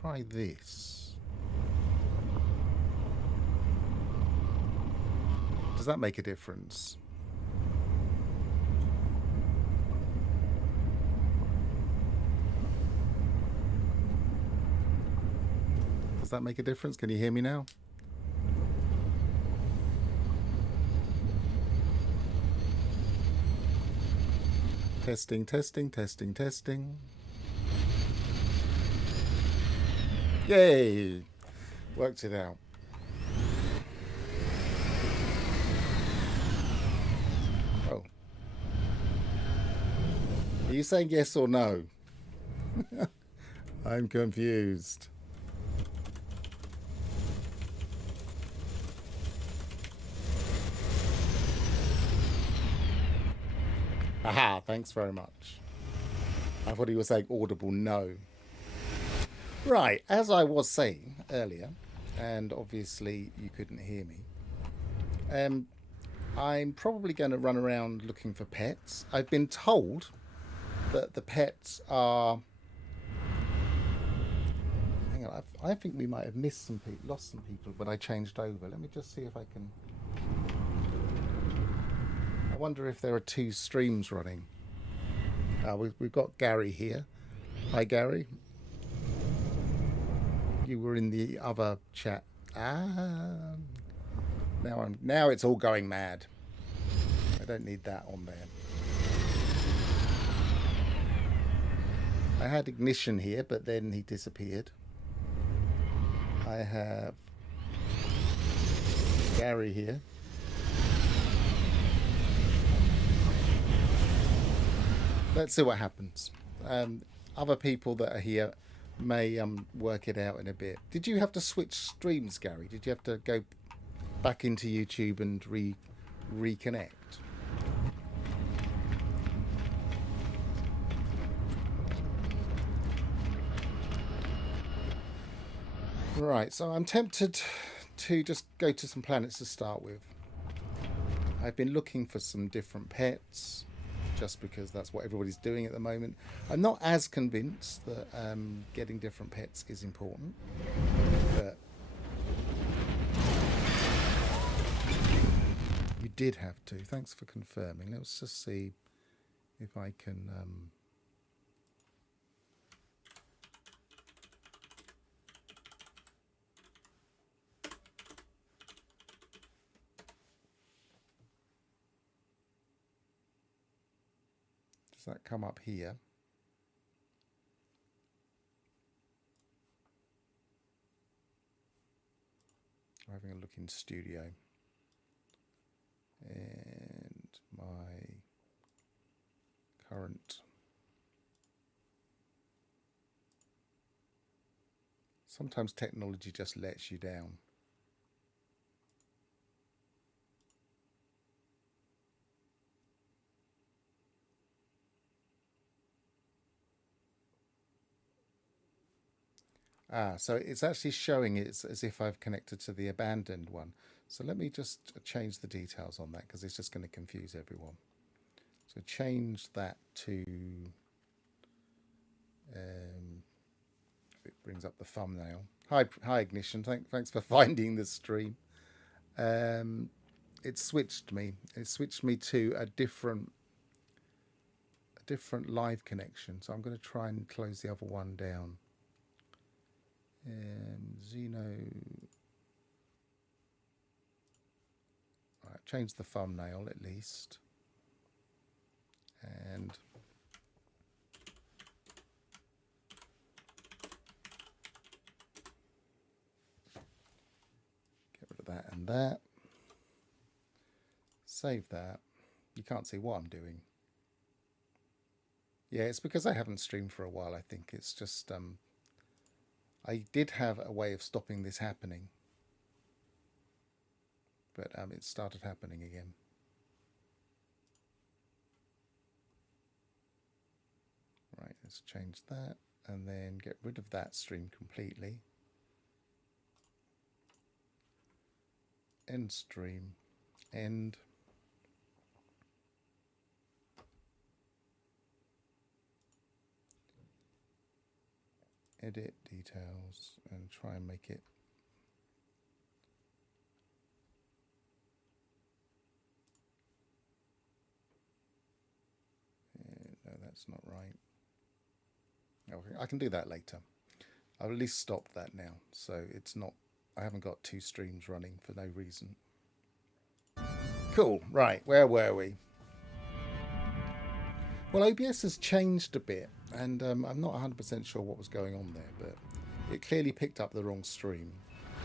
try this. Does that make a difference? Does that make a difference? Can you hear me now? Testing, testing, testing, testing. Yay! Worked it out. Oh. Are you saying yes or no? I'm confused. Aha, thanks very much. I thought he was saying audible no. Right, as I was saying earlier, and obviously you couldn't hear me, I'm probably going to run around looking for pets. I've been told that the pets are... Hang on, I think we might have missed some people, lost some people when I changed over. Let me just see if I can... I wonder if there are two streams running. We've got Gary here. Hi, Gary. You were in the other chat. Now it's all going mad. I don't need that on there. I had Ignition here, but then he disappeared. I have Gary here. Let's see what happens. Other people that are here may work it out in a bit. Did you have to switch streams, Gary? Did you have to go back into YouTube and reconnect? Right, so I'm tempted to just go to some planets to start with. I've been looking for some different pets, just because that's what everybody's doing at the moment. I'm not as convinced that getting different pets is important, but you did have to. Thanks for confirming. Let's just see if I can... Does that come up here? I'm having a look in Studio. And my current... Sometimes technology just lets you down. So it's actually showing it as if I've connected to the abandoned one. So let me just change the details on that, because it's just going to confuse everyone. So change that to... if it brings up the thumbnail. Hi Ignition. Thanks for finding the stream. It switched me. It switched me to a different live connection. So I'm going to try and close the other one down. Xeno. Right, change the thumbnail at least. And get rid of that and that. Save that. You can't see what I'm doing. Yeah, it's because I haven't streamed for a while, I think. It's just... I did have a way of stopping this happening, but it started happening again. Right, let's change that and then get rid of that stream completely. End stream, end. edit details and try and make it. No, that's not right. Okay, I can do that later. I've at least stopped that now, so it's not. I haven't got two streams running for no reason. Cool. Right, where were we? Well, OBS has changed a bit, and I'm not 100% sure what was going on there, but it clearly picked up the wrong stream.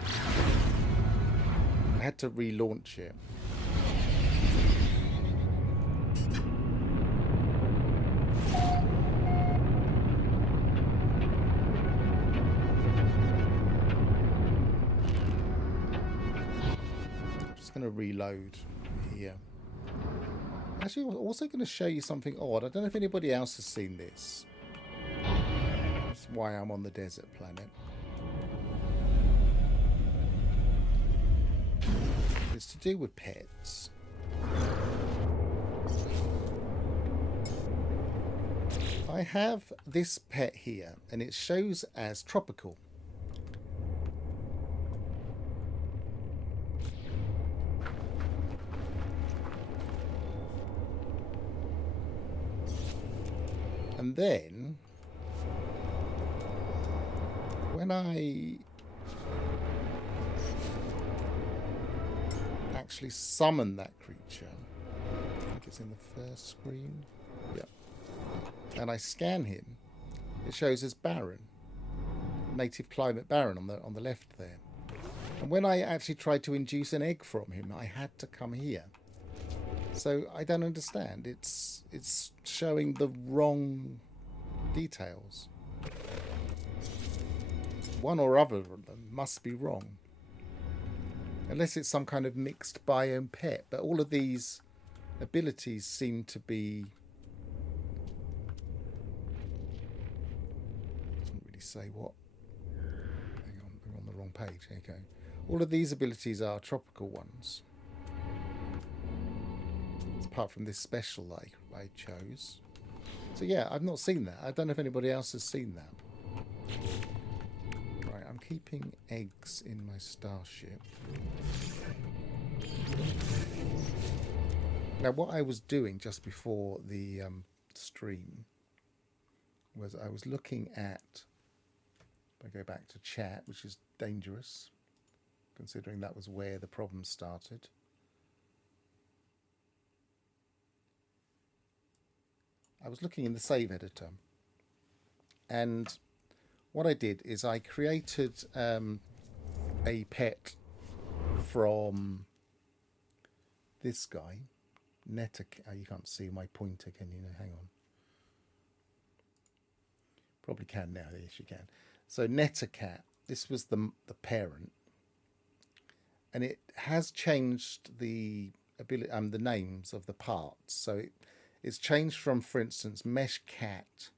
I had to relaunch it. I'm just going to reload here. Actually, I'm also going to show you something odd. I don't know if anybody else has seen this. That's why I'm on the desert planet. It's to do with pets. I have this pet here, and it shows as tropical. And then, when I actually summon that creature, I think it's in the first screen, yeah, and I scan him, it shows as barren, native climate barren on the left there. And when I actually tried to induce an egg from him, I had to come here. So I don't understand. It's showing the wrong details. One or other of them must be wrong. Unless it's some kind of mixed biome pet. But all of these abilities seem to be... Doesn't really say what. Hang on, I'm on the wrong page. Okay. All of these abilities are tropical ones. Apart from this special I chose. So yeah, I've not seen that. I don't know if anybody else has seen that. Right, I'm keeping eggs in my starship. Now what I was doing just before the stream was I was looking at, if I go back to chat, which is dangerous, considering that was where the problem started. I was looking in the save editor, and what I did is I created a pet from this guy, Netica. You can't see my pointer, can you? Hang on. Probably can now. Yes, you can. So Netacat. This was the parent, and it has changed the ability, the names of the parts. So it's changed from, for instance, Mesh Cat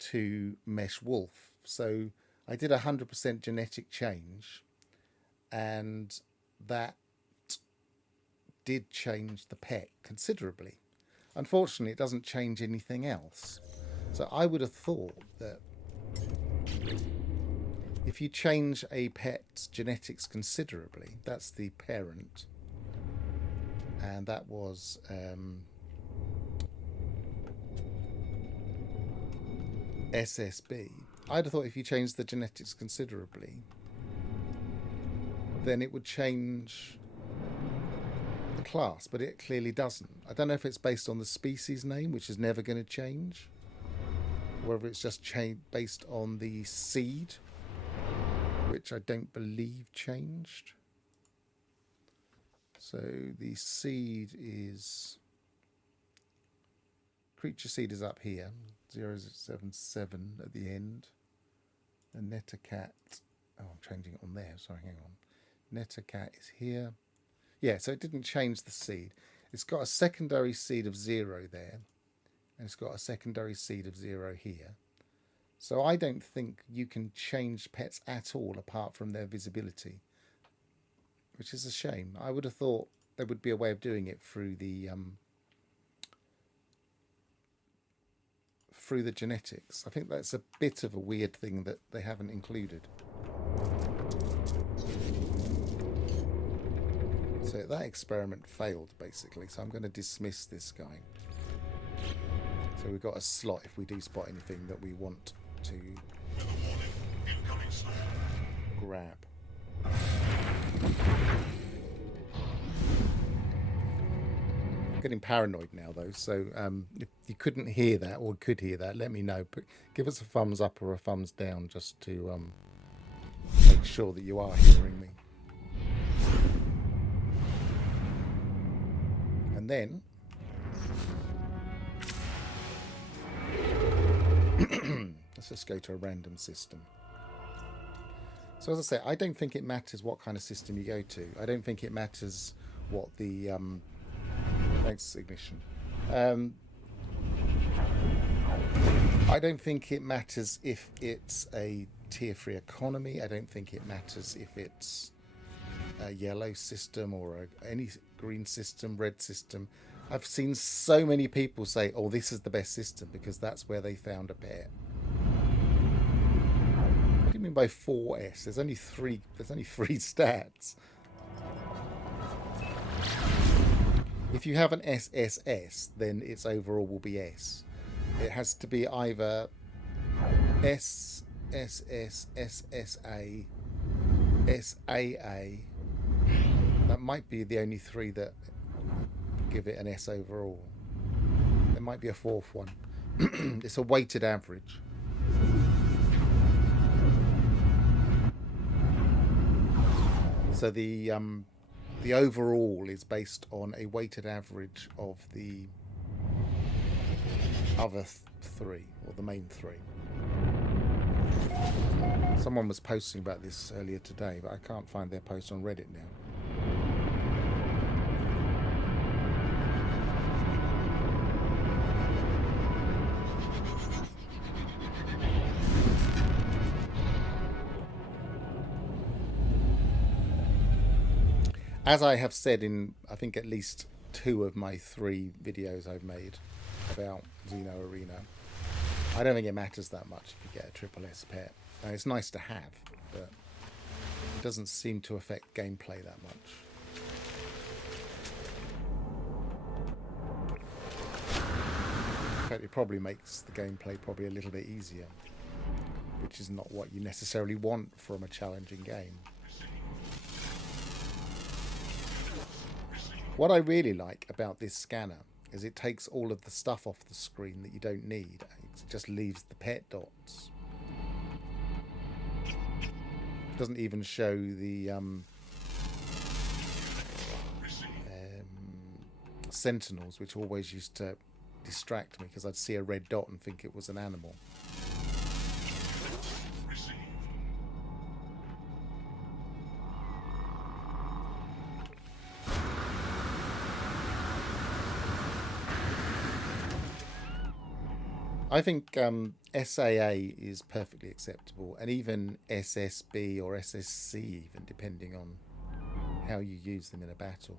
to Mesh Wolf. So I did 100% genetic change, and that did change the pet considerably. Unfortunately, it doesn't change anything else. So I would have thought that if you change a pet's genetics considerably, that's the parent, and that was SSB. I'd have thought if you changed the genetics considerably, then it would change the class, but it clearly doesn't. I don't know if it's based on the species name, which is never going to change, or whether it's just based on the seed, which I don't believe changed. So the seed is... Creature seed is up here, 077 at the end. And Netacat, oh, I'm changing it on there, sorry, hang on. Netacat is here. Yeah, so it didn't change the seed. It's got a secondary seed of 0 there, and it's got a secondary seed of 0 here. So I don't think you can change pets at all apart from their visibility, which is a shame. I would have thought there would be a way of doing it through the through the genetics. I think that's a bit of a weird thing that they haven't included. So that experiment failed, basically. So I'm going to dismiss this guy. So we've got a slot if we do spot anything that we want to grab. I'm getting paranoid now, though. So if you couldn't hear that or could hear that, let me know. But give us a thumbs up or a thumbs down just to make sure that you are hearing me. And then let's just go to a random system. So as I say, I don't think it matters what kind of system you go to. I don't think it matters what the thanks ignition. I don't think it matters if it's a tier 3 economy. I don't think it matters if it's a yellow system or any green system, red system. I've seen so many people say, oh, this is the best system because that's where they found a pet. What do you mean by 4S? There's only three stats. If you have an SSS, then its overall will be S. It has to be either S, SS, SSA, SAA. That might be the only three that give it an S overall. There might be a fourth one. It's a weighted average. So the overall is based on a weighted average of the other three, or the main three. Someone was posting about this earlier today, but I can't find their post on Reddit now. As I have said in, I think, at least 2 of my 3 videos I've made about Xeno Arena, I don't think it matters that much if you get a triple S pet. Now, it's nice to have, but it doesn't seem to affect gameplay that much. In fact, it probably makes the gameplay probably a little bit easier, which is not what you necessarily want from a challenging game. What I really like about this scanner is it takes all of the stuff off the screen that you don't need. It just leaves the pet dots. It doesn't even show the sentinels, which always used to distract me because I'd see a red dot and think it was an animal. I think SAA is perfectly acceptable, and even SSB or SSC, even depending on how you use them in a battle.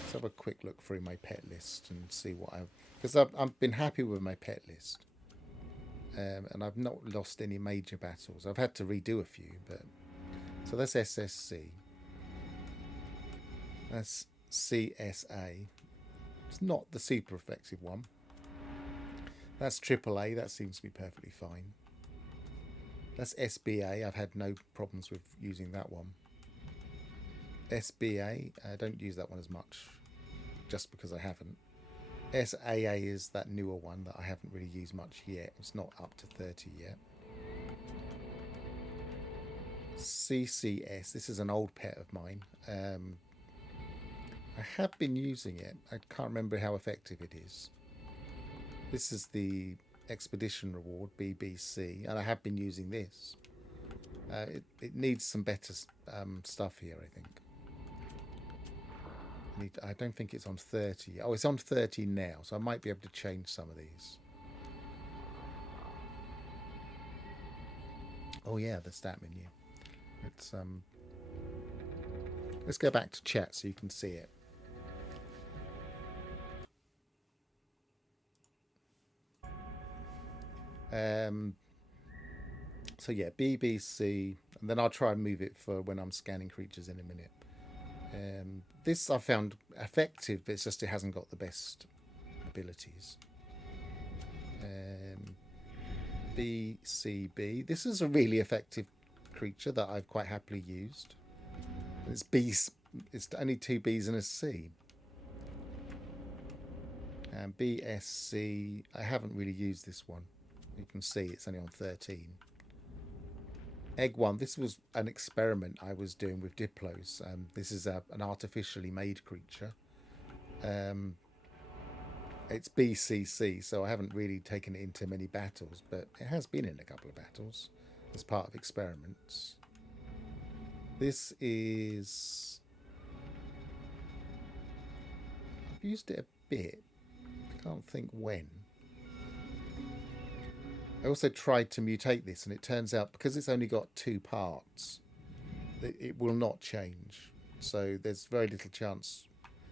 Let's have a quick look through my pet list and see what because I've been happy with my pet list, and I've not lost any major battles. I've had to redo a few, but so that's SSC. That's CSA. It's not the super effective one. That's AAA. That seems to be perfectly fine. That's SBA. I've had no problems with using that one. SBA. I don't use that one as much, just because I haven't. SAA is that newer one that I haven't really used much yet. It's not up to 30 yet. CCS. This is an old pet of mine. I have been using it. I can't remember how effective it is. This is the Expedition Reward, BBC, and I have been using this. It needs some better stuff here, I think. I don't think it's on 30. Oh, it's on 30 now, so I might be able to change some of these. Oh yeah, the stat menu. It's let's go back to chat so you can see it. So yeah, BBC, and then I'll try and move it for when I'm scanning creatures in a minute. This I found effective, but it's just it hasn't got the best abilities. BCB. This is a really effective creature that I've quite happily used. It's B. It's only 2 Bs and a C. And BSC. I haven't really used this one. You can see it's only on 13. Egg 1. This was an experiment I was doing with Diplos. This is an artificially made creature. It's BCC, so I haven't really taken it into many battles, but it has been in a couple of battles as part of experiments. This is... I've used it a bit. I can't think when. I also tried to mutate this, and it turns out because it's only got 2 parts, it will not change. So there's very little chance.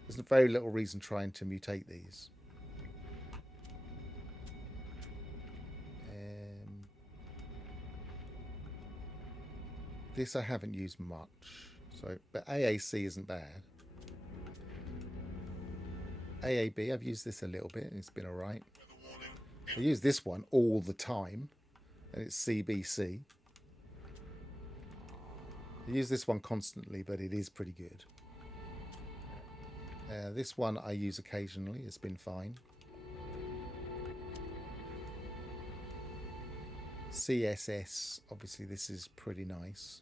There's very little reason trying to mutate these. This I haven't used much. But AAC isn't bad. AAB, I've used this a little bit, and it's been alright. I use this one all the time, and it's CBC. I use this one constantly, but it is pretty good. This one I use occasionally. It's been fine. CSS, obviously this is pretty nice.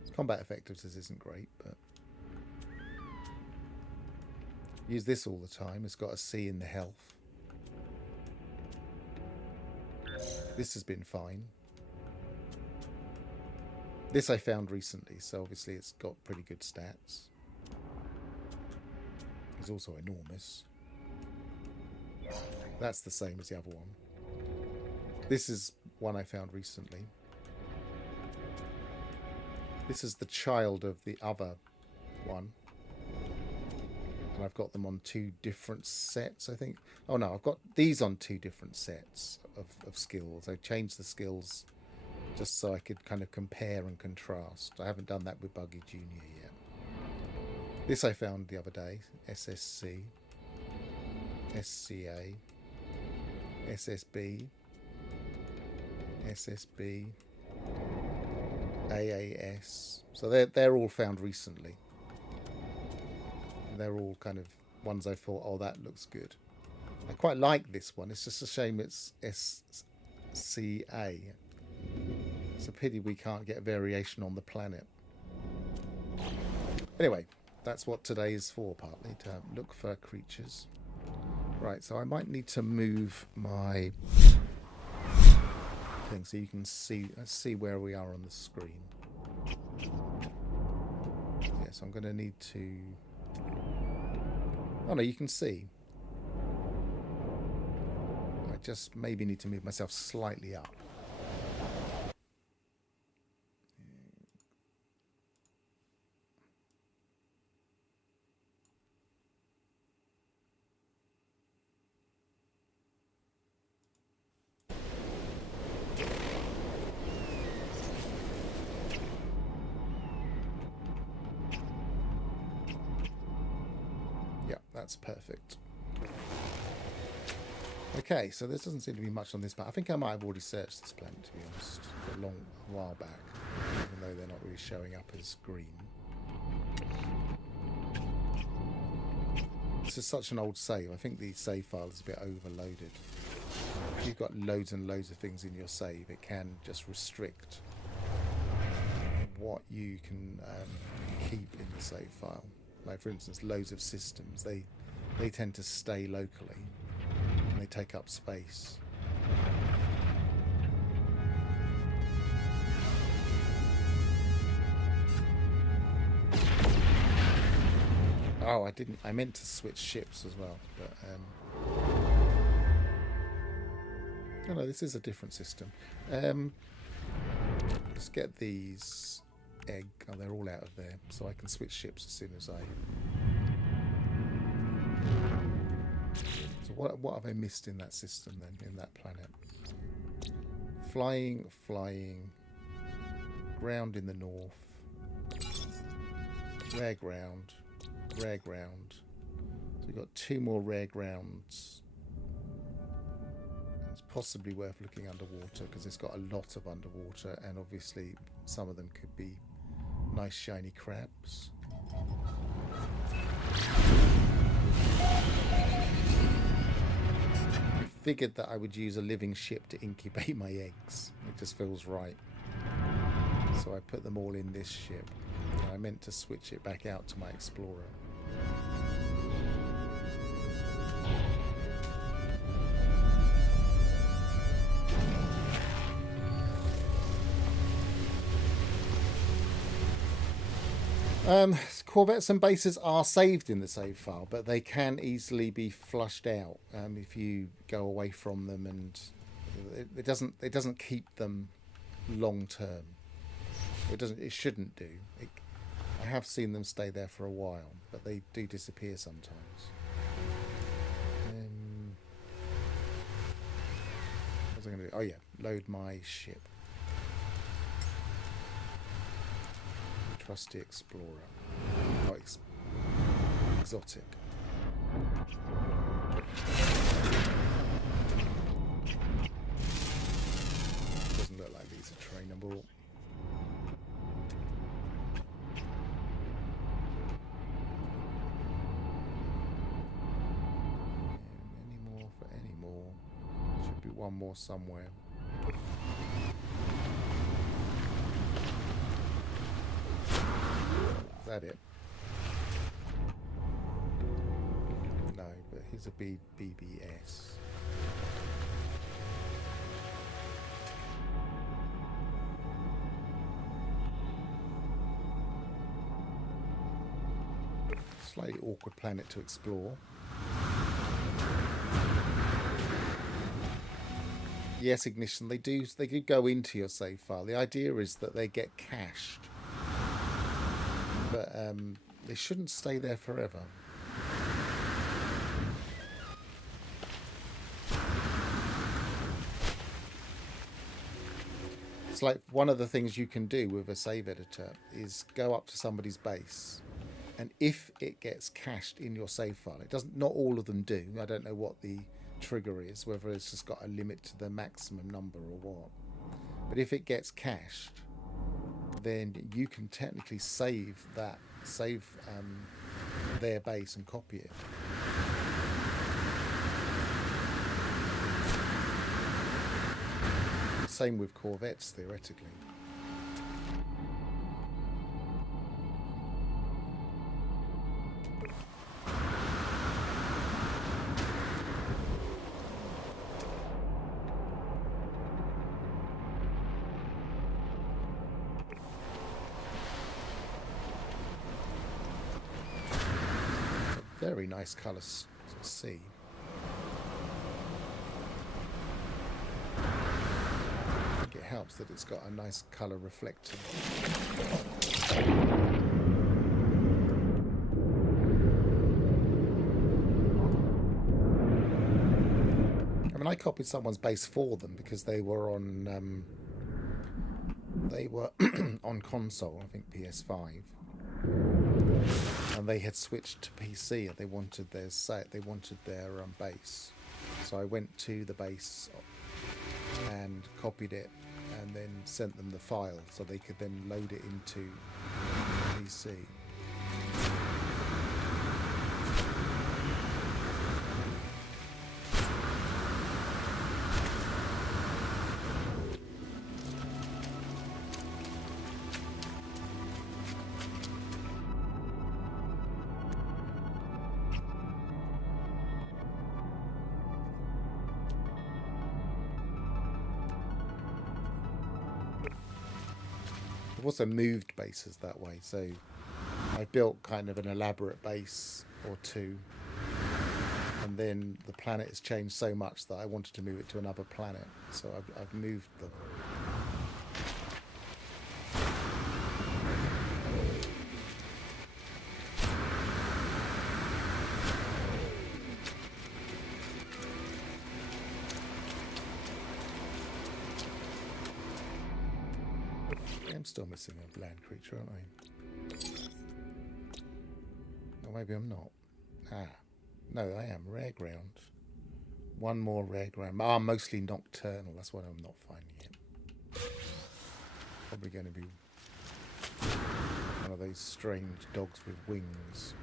Its combat effectiveness isn't great, but use this all the time. It's got a C in the health. This has been fine. This I found recently, so obviously it's got pretty good stats. It's also enormous. That's the same as the other one. This is one I found recently. This is the child of the other one. And I've got them on 2 different sets, I think. Oh no, I've got these on 2 different sets of skills. I've changed the skills just so I could kind of compare and contrast. I haven't done that with Buggy Jr. yet. This I found the other day. SSC, SCA, SSB, SSB, AAS. So they're all found recently. They're all kind of ones I thought, oh, that looks good. I quite like this one. It's just a shame it's SCA. It's a pity we can't get a variation on the planet. Anyway, that's what today is for, partly, to look for creatures. Right, so I might need to move my thing so you can see where we are on the screen. Yes, I'm going to need to... Oh no, you can see. I just maybe need to move myself slightly up. That's perfect. Okay, so there doesn't seem to be much on this map. I think I might have already searched this planet, to be honest, a while back, even though they're not really showing up as green. This is such an old save. I think the save file is a bit overloaded. If you've got loads and loads of things in your save, it can just restrict what you can keep in the save file. Like, for instance, loads of systems, they tend to stay locally and they take up space. Oh, I meant to switch ships as well, but no, this is a different system. Let's get these egg. Oh, they're all out of there, so I can switch ships as soon as I So what have I missed in that system then, in that planet? Flying, ground in the north, rare ground, rare ground. So we've got 2 more rare grounds. It's possibly worth looking underwater because it's got a lot of underwater, and obviously some of them could be nice shiny crabs. I figured that I would use a living ship to incubate my eggs. It just feels right. So I put them all in this ship. And I meant to switch it back out to my Explorer. Corvettes and bases are saved in the save file, but they can easily be flushed out if you go away from them, and it doesn't keep them long term. It shouldn't do. I have seen them stay there for a while, but they do disappear sometimes. What was I going to do? Oh yeah, load my ship. Trusty Explorer. Oh, exotic. Doesn't look like these are trainable. Any more for any more. Should be one more somewhere. Is that it? No, but here's a BBS. Slightly awkward planet to explore. Yes, Ignition, they do go into your save file. The idea is that they get cached. But they shouldn't stay there forever. It's like one of the things you can do with a save editor is go up to somebody's base, and if it gets cached in your save file, it doesn't. Not all of them do. I don't know what the trigger is, whether it's just got a limit to the maximum number or what. But if it gets cached, then you can technically save their base and copy it. Same with Corvettes, theoretically. Very nice colour to see. I think it helps that it's got a nice colour reflecting. I mean, I copied someone's base for them because they were on on console, I think PS5. And they had switched to PC, and they wanted their base. So I went to the base and copied it, and then sent them the file so they could then load it into PC. I've also moved bases that way, so I built kind of an elaborate base or two, and then the planet has changed so much that I wanted to move it to another planet, so I've moved them. am still missing a land creature, aren't I? Or maybe I'm not. No, I am. Rare ground. One more rare ground. Mostly nocturnal. That's what I'm not finding it. Probably going to be one of those strange dogs with wings.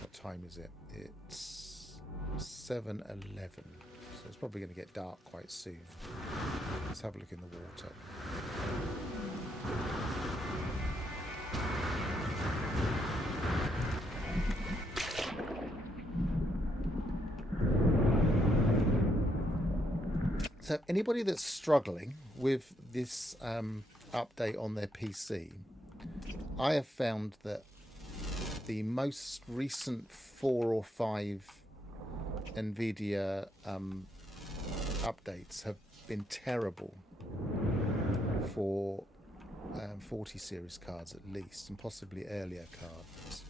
What time is it? It's 7:11. So it's probably going to get dark quite soon. Let's have a look in the water. So anybody that's struggling with this update on their PC, I have found that the most recent 4 or 5 NVIDIA updates have been terrible for 40 series cards at least, and possibly earlier cards.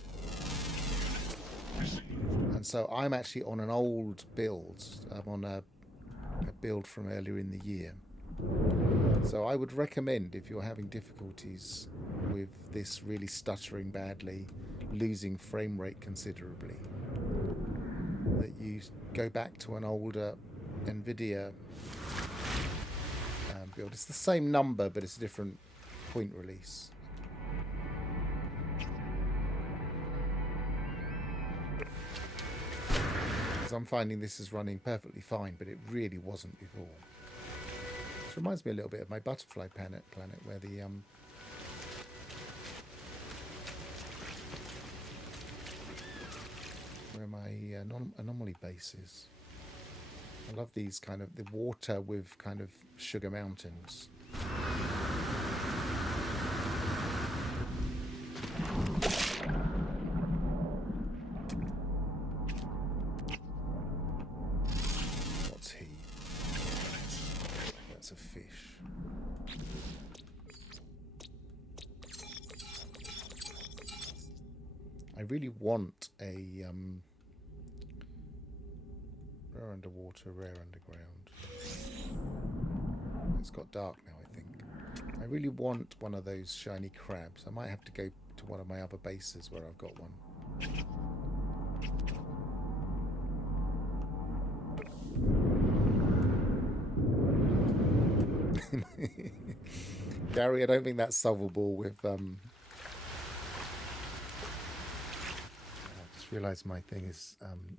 And so I'm actually on an old build. I'm on a build from earlier in the year. So I would recommend, if you're having difficulties with this really stuttering badly, losing frame rate considerably, that you go back to an older NVIDIA build. It's the same number, but it's a different point release. Because I'm finding this is running perfectly fine, but it really wasn't before. This reminds me a little bit of my butterfly planet where the where my anomaly base is. I love these kind of the water with kind of sugar mountains. What's he? That's a fish. I really want a rare underwater, rare underground. It's got dark now, I think. I really want one of those shiny crabs. I might have to go to one of my other bases where I've got one. Gary, I don't think that's solvable with realize my thing is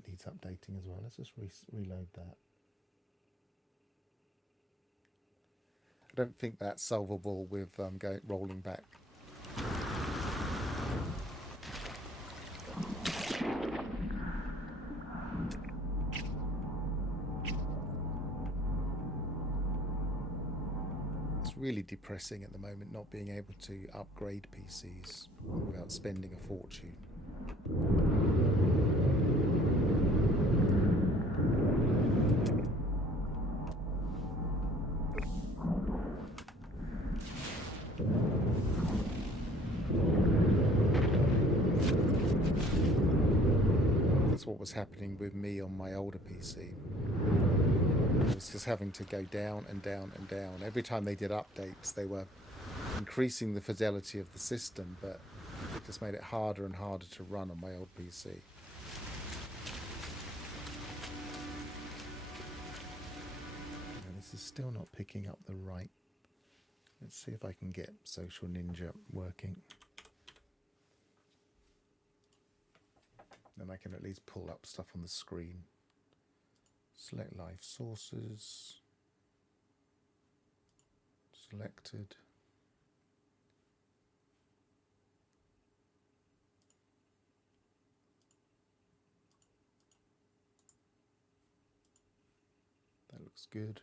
needs updating as well. Let's just reload that. I don't think that's solvable with rolling back. It's really depressing at the moment not being able to upgrade PCs without spending a fortune. That's what was happening with me on my older PC. I was just having to go down and down and down. Every time they did updates, they were increasing the fidelity of the system, but it just made it harder and harder to run on my old PC. And this is still not picking up the right. Let's see if I can get Social Ninja working. Then I can at least pull up stuff on the screen. Select live sources. Selected. That looks good.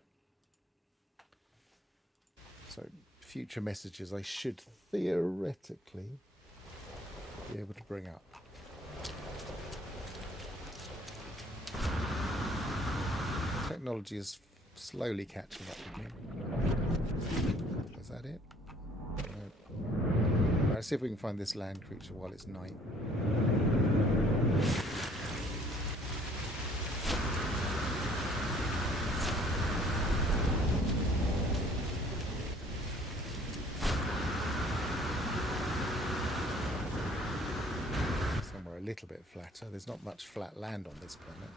So future messages I should theoretically be able to bring up. Technology is slowly catching up with me. Is that it? No. Right, let's see if we can find this land creature while it's night. little bit flatter. There's not much flat land on this planet.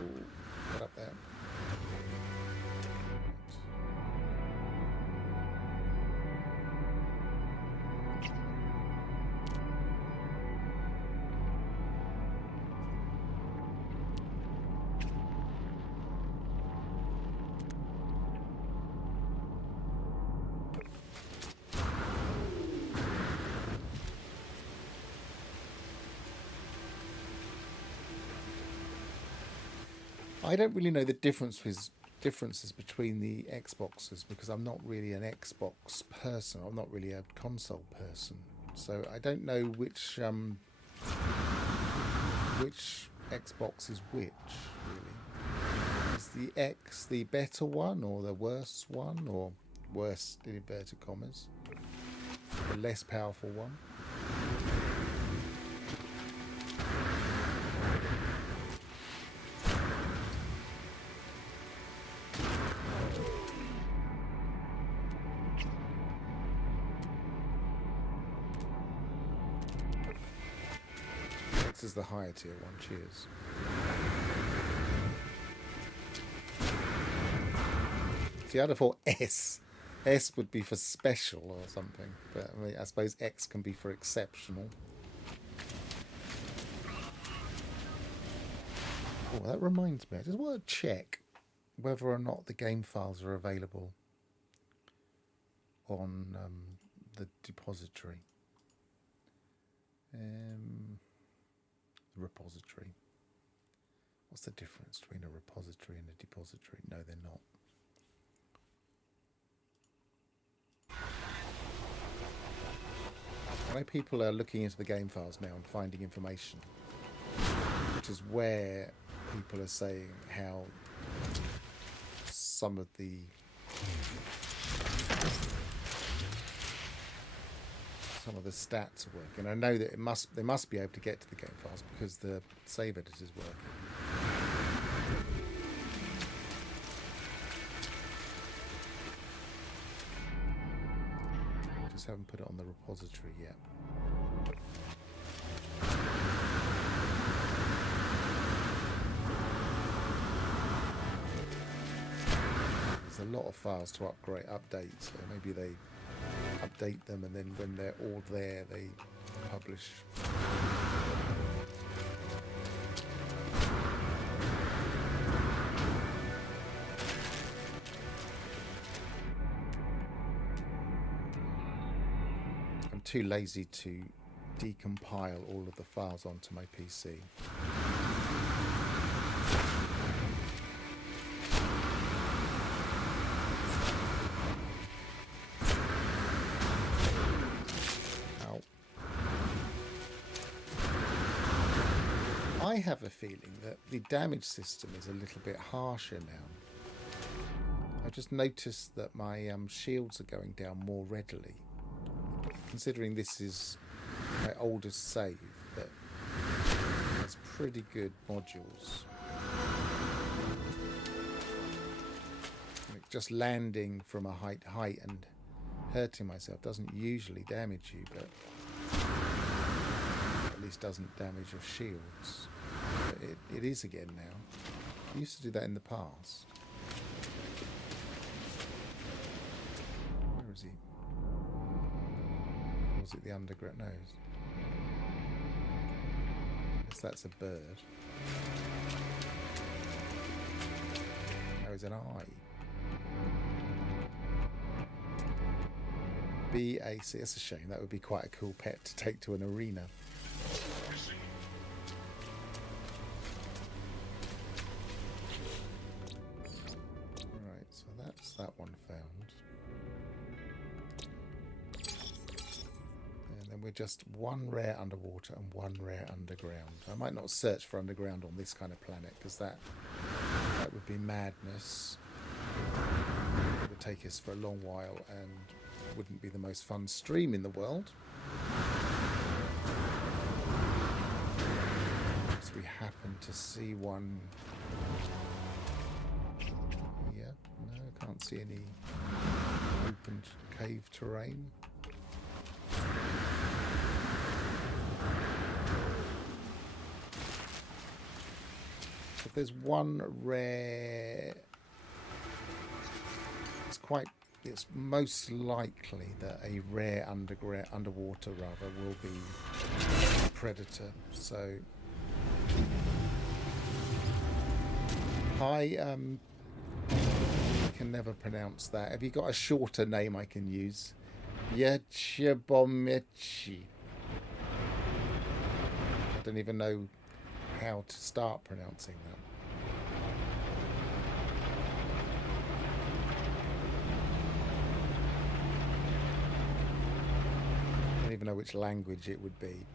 Ooh, get up there. I don't really know the differences between the Xboxes because I'm not really an Xbox person. I'm not really a console person, so I don't know which Xbox is which. Really, is the X the better one or the worse one, or worse in inverted commas, the less powerful one? Is the higher tier one. Cheers. See, I'd have thought S would be for special or something, but I mean, I suppose X can be for exceptional. Oh, that reminds me, I just want to check whether or not the game files are available on the depository. Repository. What's the difference between a repository and a depository? No, they're not. I know people are looking into the game files now and finding information, which is where people are saying how some of the stats are working. I know that they must be able to get to the game files because the save editor is working. Just haven't put it on the repository yet. There's a lot of files to update, so maybe they update them and then when they're all there they publish. I'm too lazy to decompile all of the files onto my PC. I have a feeling that the damage system is a little bit harsher now. I've just noticed that my shields are going down more readily. Considering this is my oldest save, that has pretty good modules. Like just landing from a height and hurting myself doesn't usually damage you, but at least doesn't damage your shields. It is again now. I used to do that in the past. Where is he? Or was it the underground nose? I guess that's a bird. That was an eye. BAC. That's a shame. That would be quite a cool pet to take to an arena. That one found, and then we're just one rare underwater and one rare underground. I might not search for underground on this kind of planet because that would be madness. It would take us for a long while and wouldn't be the most fun stream in the world. So we happen to see one. Can't see any open cave terrain. If there's one rare, it's most likely that a rare underwater rather will be a predator. So I can never pronounce that. Have you got a shorter name I can use? Yechibomechi. I don't even know how to start pronouncing that. I don't even know which language it would be.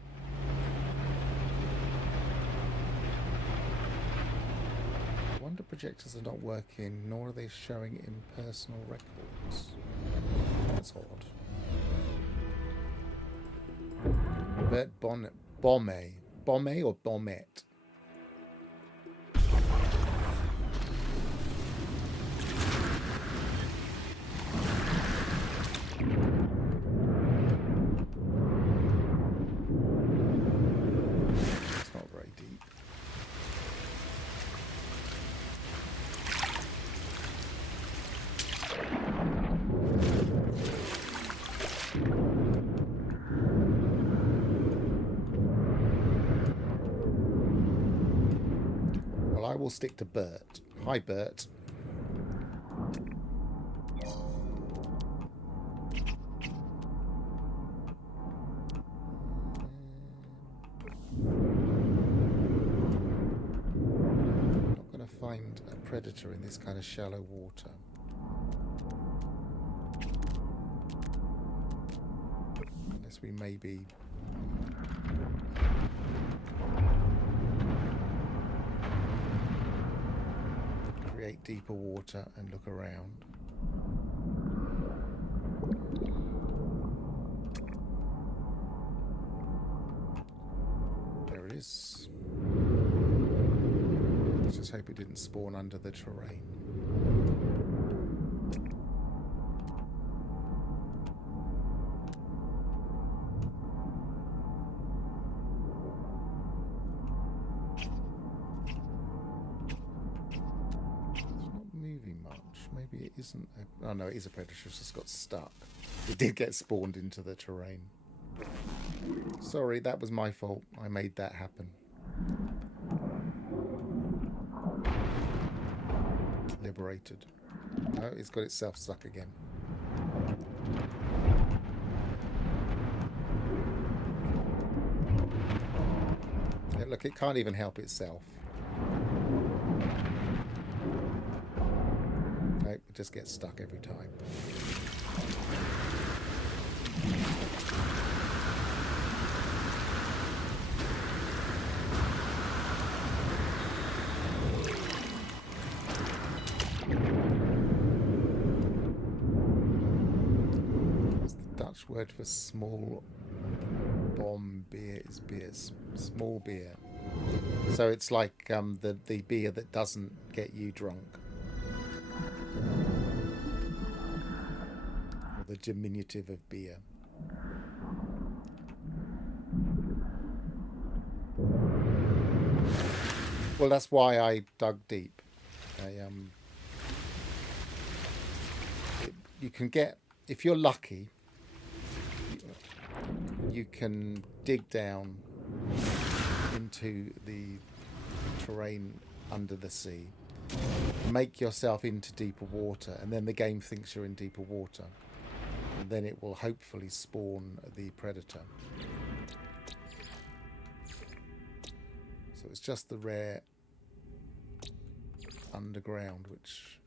Wonder projectors are not working, nor are they showing impersonal records. That's odd. Bert Bonnet. Bombe or Bomet? It's not very deep. I will stick to Bert. Hi, Bert. I'm not going to find a predator in this kind of shallow water. Unless we maybe... create deeper water and look around. There it is. Let's just hope it didn't spawn under the terrain. Maybe it isn't. Oh no, it is a predator. It's just got stuck. It did get spawned into the terrain. Sorry, that was my fault. I made that happen. Liberated. No, it's got itself stuck again. Yeah, look, it can't even help itself. It just gets stuck every time. What's the Dutch word for small bomb beer? Is beer small beer? So it's like the beer that doesn't get you drunk. The diminutive of beer. Well, that's why I dug deep. You can get, if you're lucky, you can dig down into the terrain under the sea, make yourself into deeper water, and then the game thinks you're in deeper water. And then it will hopefully spawn the predator. So it's just the rare underground, which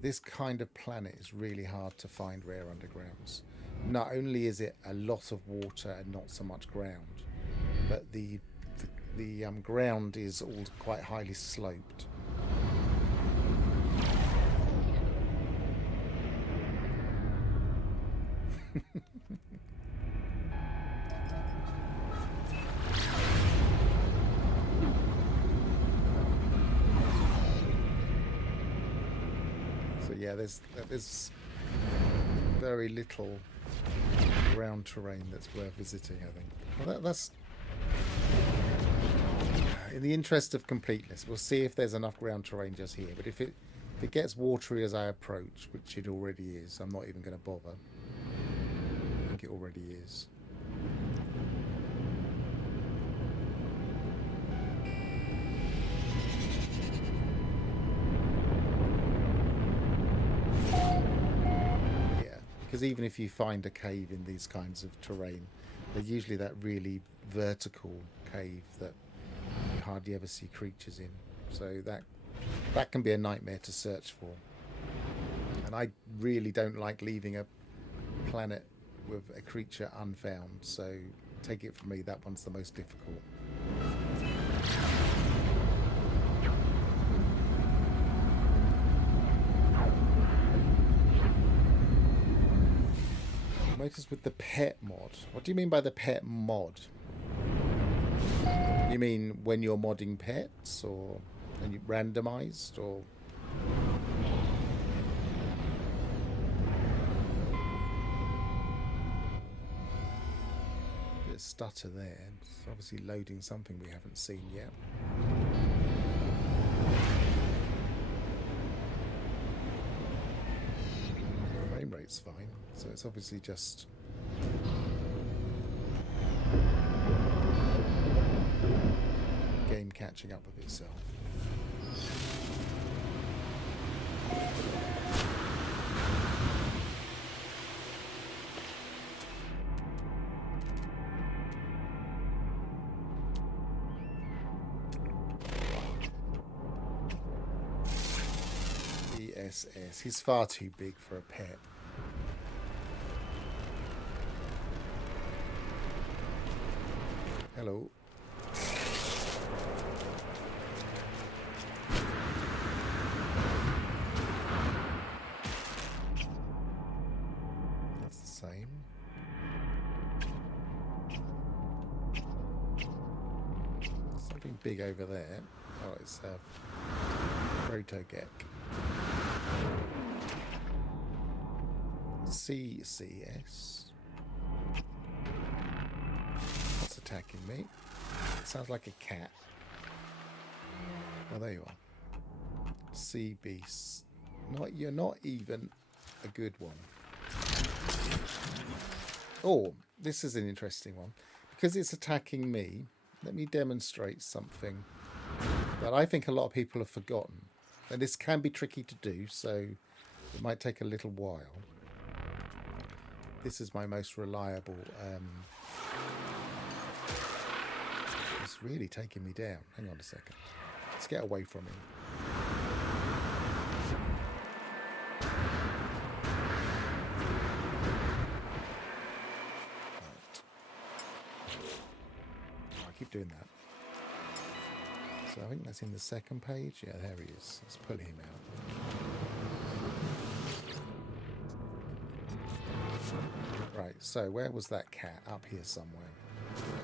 this kind of planet is really hard to find rare undergrounds. Not only is it a lot of water and not so much ground, but the ground is all quite highly sloped. So yeah, there's very little ground terrain that's worth visiting, I think. Well, that's in the interest of completeness, we'll see if there's enough ground terrain just here. But if it gets watery as I approach, which it already is, I'm not even going to bother. I think it already is. Yeah, because even if you find a cave in these kinds of terrain, they're usually that really vertical cave that you hardly ever see creatures in. So that can be a nightmare to search for. And I really don't like leaving a planet with a creature unfound. So take it from me, that one's the most difficult. Notice with the pet mod. What do you mean by the pet mod? You mean when you're modding pets, or when you randomized, or bit of stutter there. It's obviously loading something we haven't seen yet. Frame rate's fine, so it's obviously just game catching up with itself. ESS. He's far too big for a pet. Hello. That's the same. Something big over there. Oh, it's a protogek. CCS. What's attacking me? It sounds like a cat. Oh, there you are. Sea beasts. You're not even a good one. Oh, this is an interesting one. Because it's attacking me, let me demonstrate something that I think a lot of people have forgotten. And this can be tricky to do, so it might take a little while. This is my most reliable. It's really taking me down. Hang on a second. Let's get away from him. Right. Oh, I keep doing that. So I think that's in the second page. Yeah, there he is. Let's pull him out. Right, so where was that cat? Up here somewhere.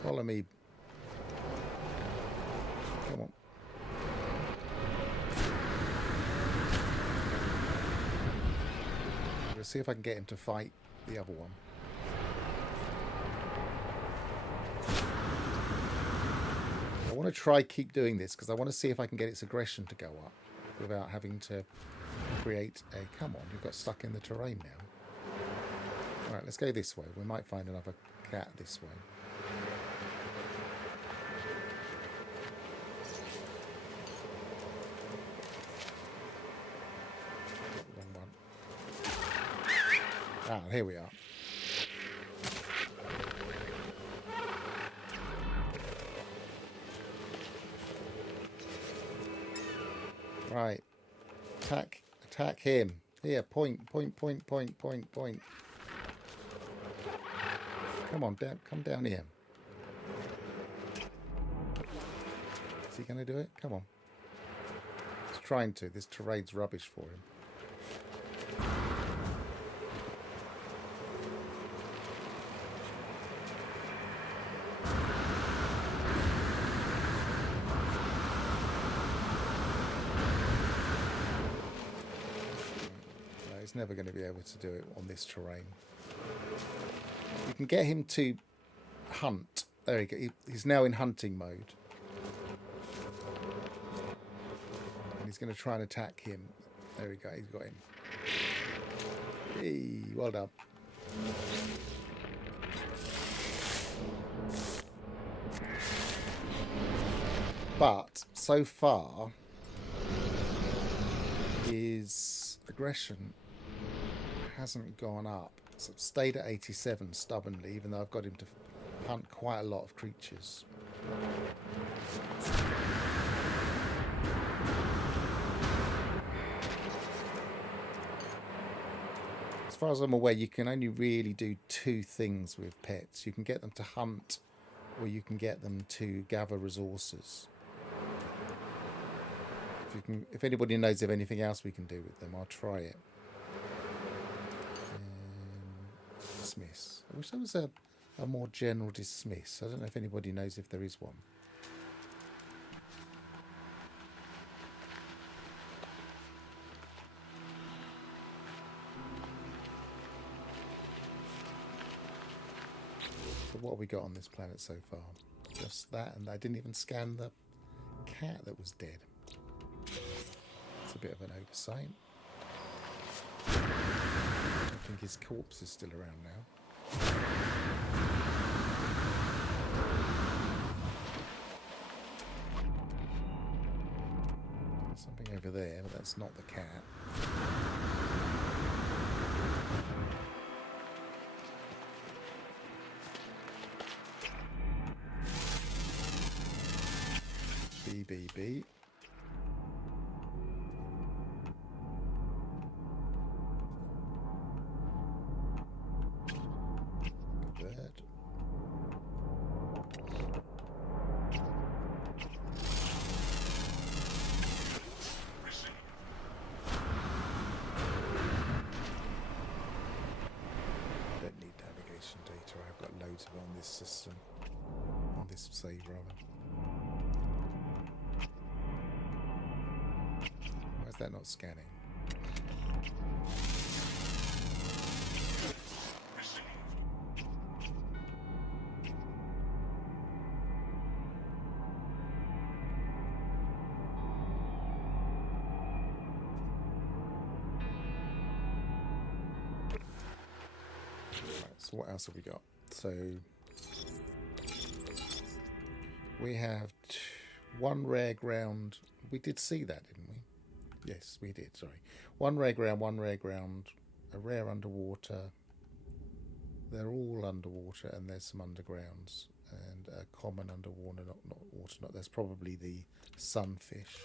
Follow me. Come on. We'll see if I can get him to fight the other one. I want to try keep doing this because I want to see if I can get its aggression to go up without having to create a... Come on, you've got stuck in the terrain now. Alright, let's go this way. We might find another cat this way. Wrong one. Ah, here we are. Right. Attack him. Here, point. Come on, come down here. Is he going to do it? Come on. He's trying to. This terrain's rubbish for him. No, he's never going to be able to do it on this terrain. You can get him to hunt. There you go. He's now in hunting mode. He's going to try and attack him. There we go. He's got him. Hey, well done. But so far, his aggression hasn't gone up. So I've stayed at 87 stubbornly, even though I've got him to hunt quite a lot of creatures. As far as I'm aware, you can only really do two things with pets. You can get them to hunt, or you can get them to gather resources. If anybody knows of anything else we can do with them, I'll try it. Dismiss. I wish there was a more general dismiss. I don't know if anybody knows if there is one. But what have we got on this planet so far? Just that, and I didn't even scan the cat that was dead. It's a bit of an oversight. I think his corpse is still around now. There's something over there, but that's not the cat. BBB. System on this save rather. Why is that not scanning? Right, so what else have we got? So we have one rare ground. We did see that, didn't we? Yes, we did. Sorry. One rare ground, a rare underwater. They're all underwater, and there's some undergrounds, and a common underwater. Not water. Not. There's probably the sunfish.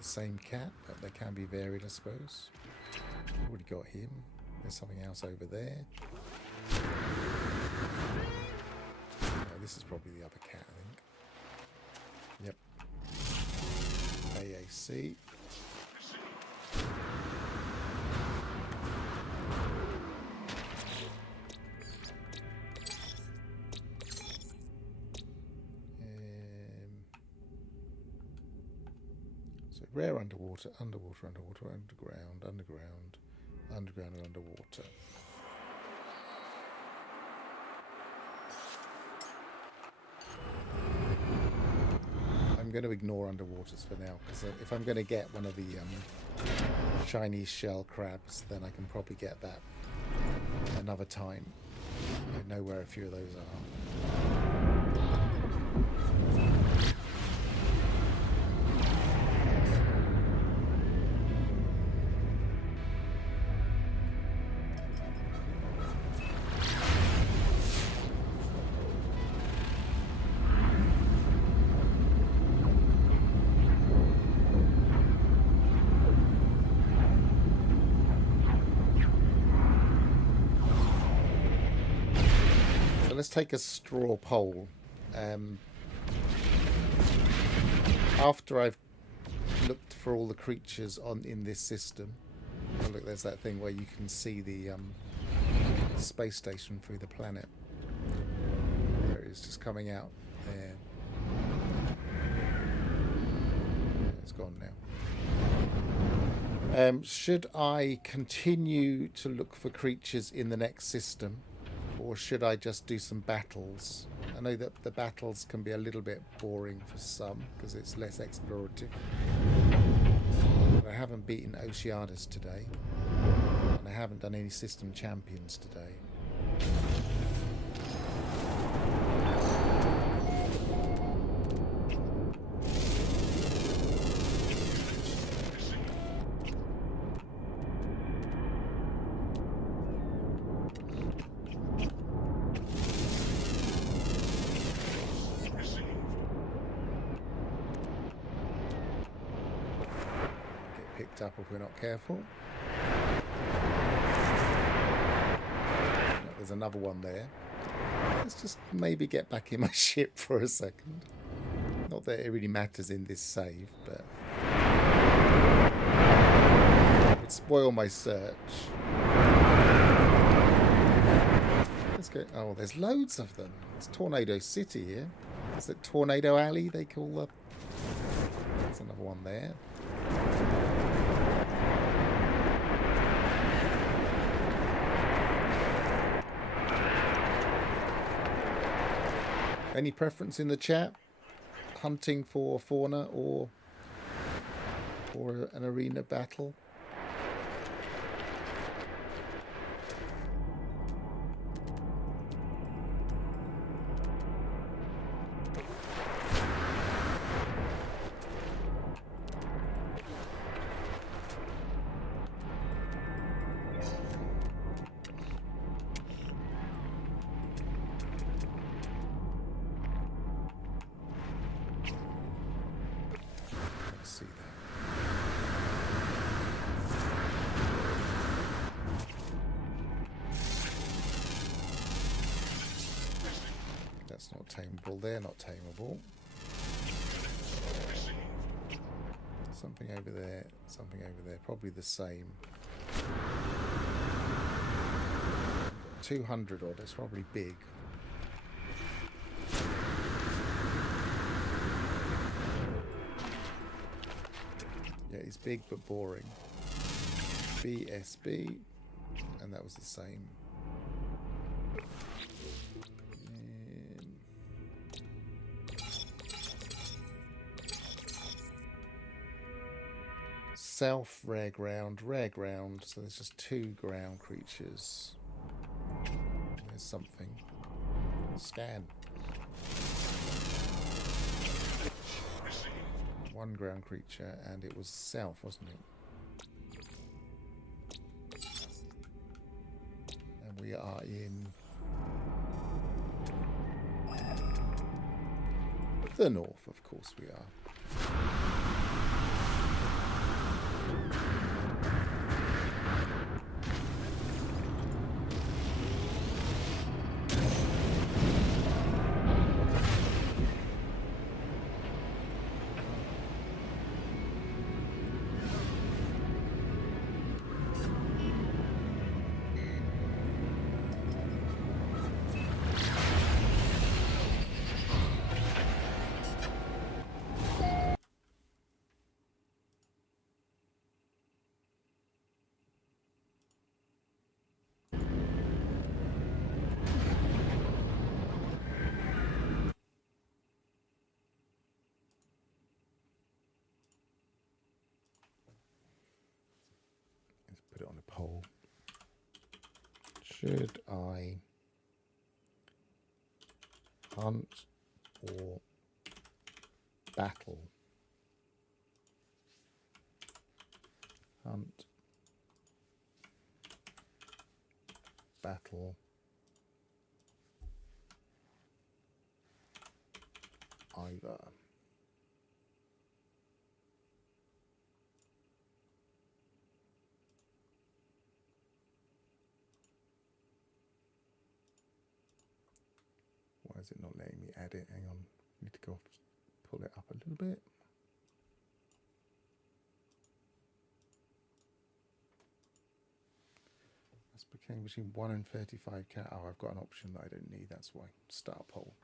Same cat, but they can be varied, I suppose. Already got him. There's something else over there. No, this is probably the other cat, I think. Yep. AAC. Rare underwater, underwater, underground, and underwater. I'm going to ignore underwaters for now, because if I'm going to get one of the Chinese shell crabs, then I can probably get that another time. I know where a few of those are. Let's take a straw poll. After I've looked for all the creatures in this system. Oh, look, there's that thing where you can see the space station through the planet. There it is, just coming out there. It's gone now. Should I continue to look for creatures in the next system, or should I just do some battles? I know that the battles can be a little bit boring for some because it's less explorative. But I haven't beaten Oceanus today, and I haven't done any system champions today. Up if we're not careful. No, there's another one there. Let's just maybe get back in my ship for a second. Not that it really matters in this save, but it would spoil my search. Let's go. Oh, there's loads of them. It's Tornado City here. Is it Tornado Alley they call the... There's another one there. Any preference in the chat? Hunting for fauna or an arena battle? Not tameable. They're not tameable. Something over there. Something over there. Probably the same. 200 odd. It's probably big. Yeah, he's big but boring. BSB, and that was the same. South rare ground, so there's just 2 ground creatures. There's something. Scan. 1 ground creature, and it was south, wasn't it? And we are in the north, of course we are. Poll. Should I hunt or battle? Hunt, battle, either. Why is it not letting me add it? Hang on. Need to go pull it up a little bit. It's became between 1 and 35k. Oh, I've got an option that I don't need, that's why. Start poll.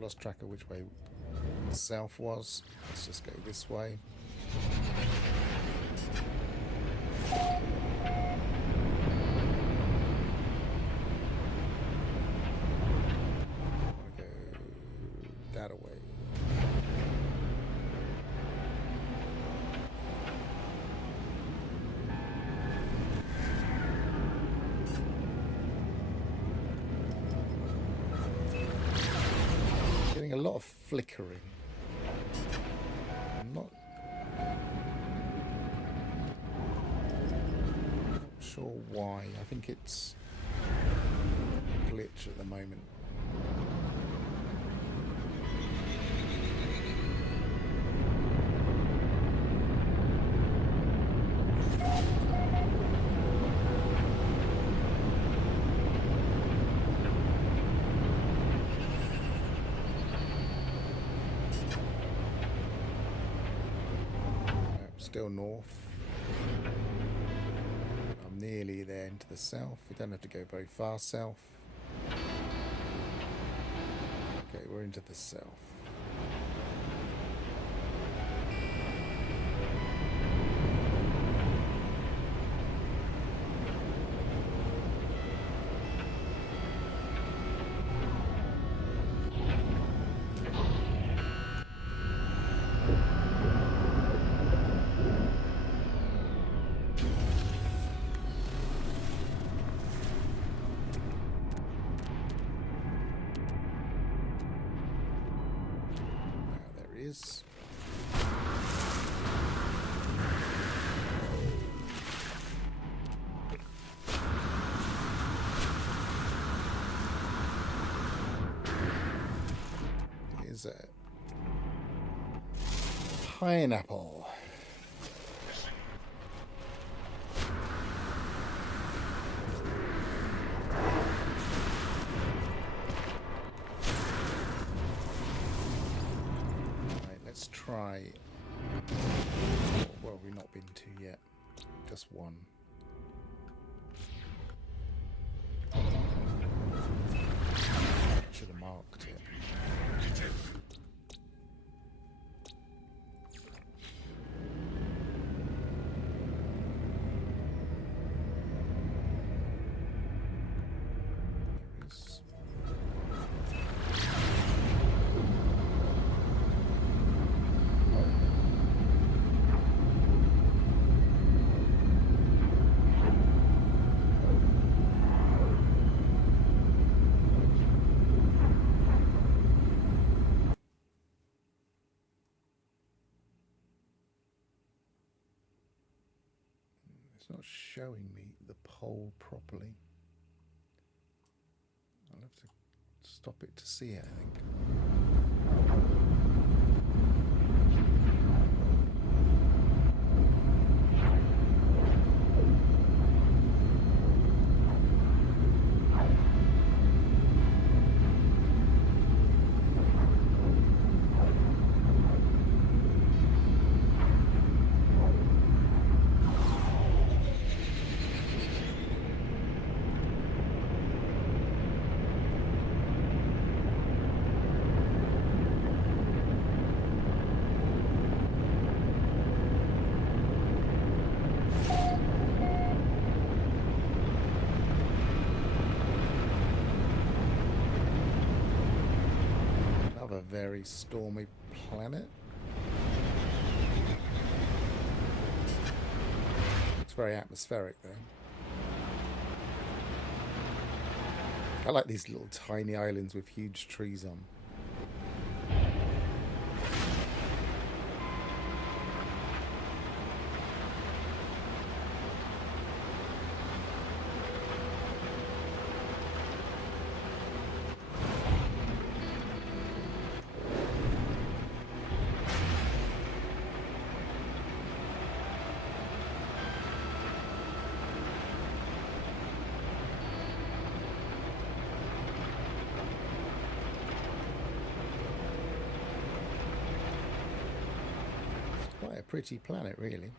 Lost track of which way south was. Let's just go this way. I want to go that away. A lot of flickering. I'm not sure why. I think it's a glitch at the moment. Still north. I'm nearly there into the south. We don't have to go very far south. Okay, we're into the south. Is it pineapple? Right, let's try. Well, we've not been to yet. Just one. Should have marked it. It's not showing me the pole properly. I'll have to stop it to see it, I think. Very stormy planet. Looks very atmospheric though. I like these little tiny islands with huge trees on. pretty planet, really.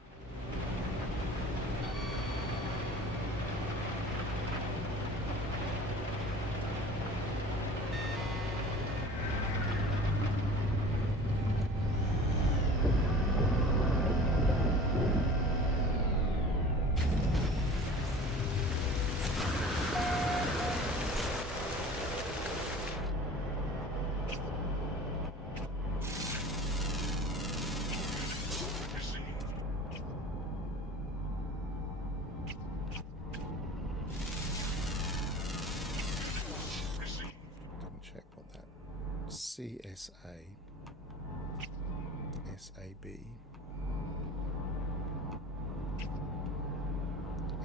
CSA, SAB,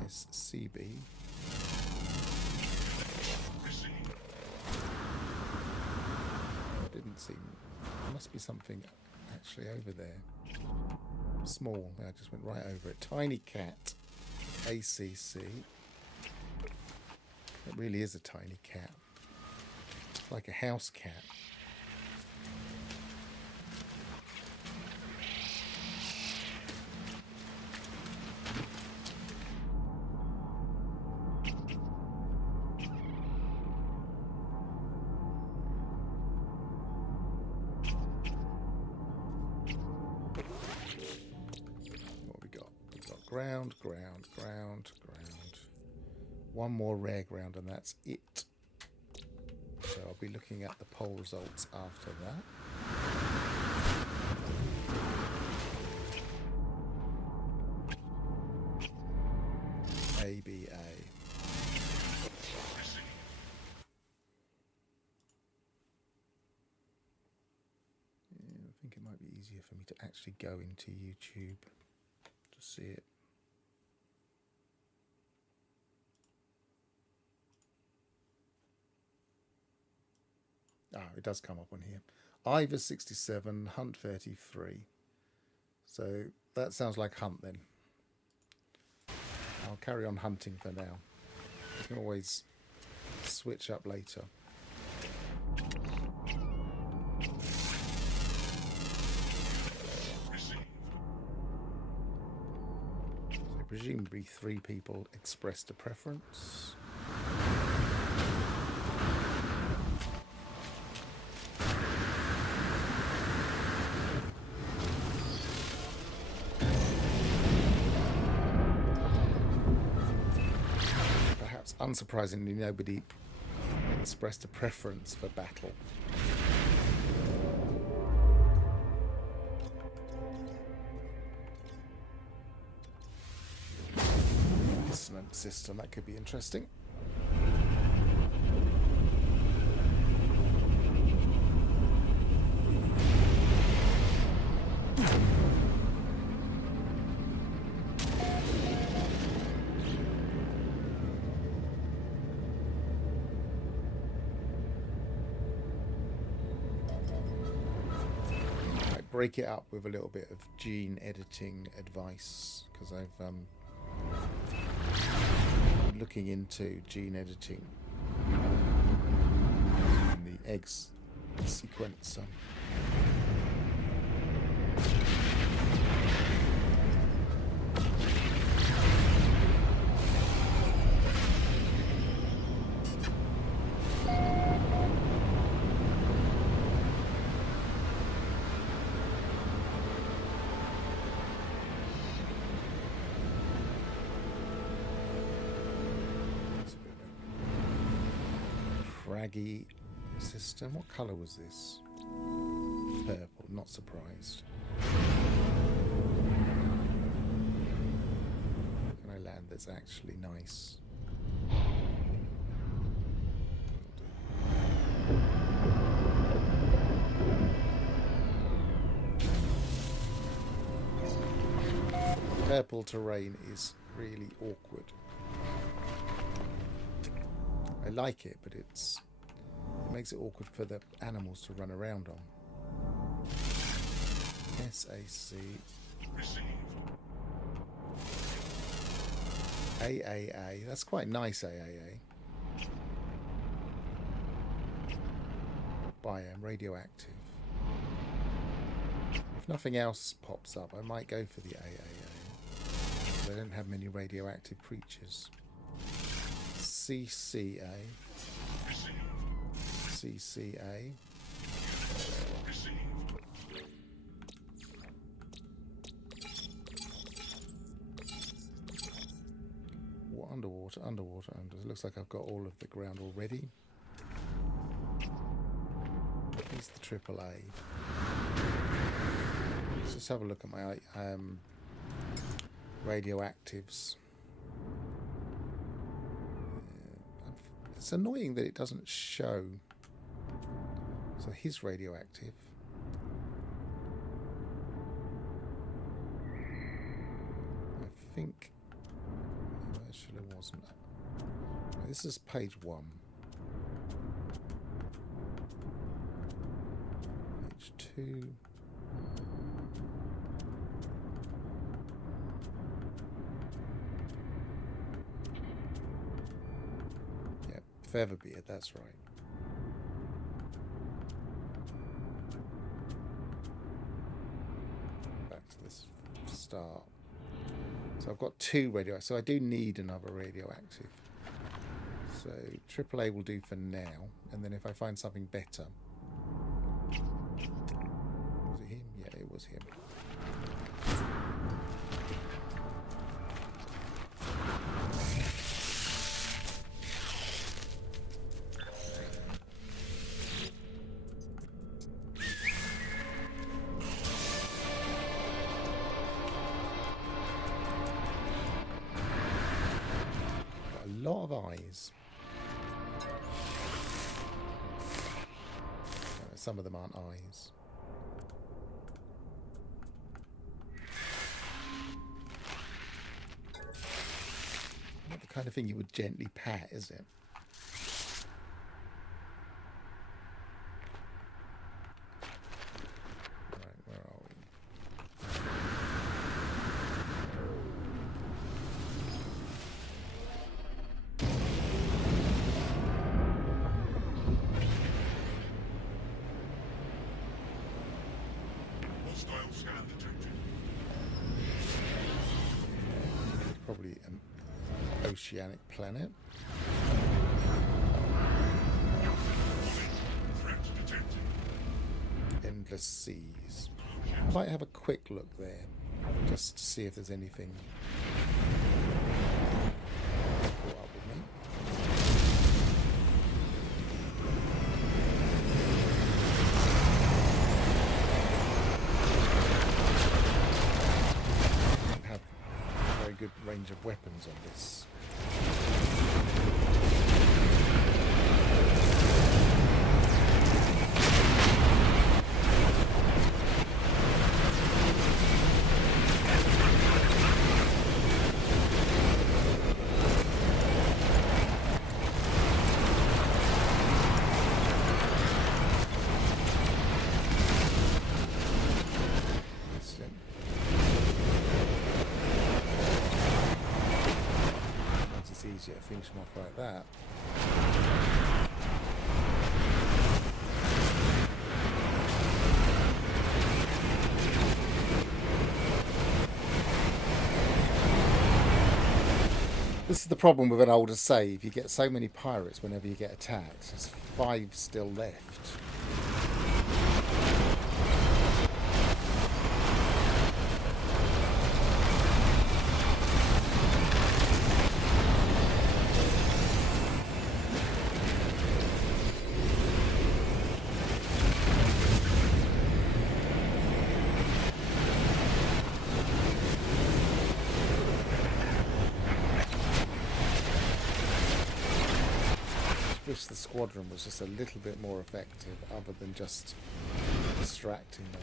SCB. Didn't seem. There must be something actually over there. Small. I just went right over it. Tiny cat, ACC. It really is a tiny cat. It's like a house cat. Ground. One more rare ground and that's it. So I'll be looking at the poll results after that. ABA. I think it might be easier for me to actually go into YouTube to see it. It does come up on here. Ivor 67, Hunt 33. So that sounds like Hunt then. I'll carry on hunting for now. I can always switch up later. So presumably 3 people expressed a preference. Unsurprisingly, nobody expressed a preference for battle. Dissonant system, that could be interesting. Break it up with a little bit of gene editing advice, because I've been looking into gene editing in the eggs sequencer. Craggy system. What colour was this? Purple, not surprised. Can I land that's actually nice? Purple terrain is really awkward. I like it, but it makes it awkward for the animals to run around on. SAC. Received. AAA. That's quite nice, AAA. Biome, radioactive. If nothing else pops up, I might go for the AAA. They don't have many radioactive creatures. CCA. CCA. Underwater, underwater, under. It looks like I've got all of the ground already. Here's the AAA. Let's just have a look at my radioactives. It's annoying that it doesn't show. So he's radioactive. I think it actually wasn't. This is page 1. Page 2. Yep, Featherbeard, that's right. Back to this start. So I've got 2 radioactive, so I do need another radioactive. So AAA will do for now, and then if I find something better. Was it him? Yeah, it was him. Lot of eyes. Some of them aren't eyes. Not the kind of thing you would gently pat, is it? Right, where are we? Probably an oceanic planet. Endless seas. I might have a quick look there, just to see if there's anything caught up with me. Good range of weapons on this. Easier to finish them off like that. This is the problem with an older save. You get so many pirates whenever you get attacked. There's 5 still left. Wish the squadron was just a little bit more effective other than just distracting them.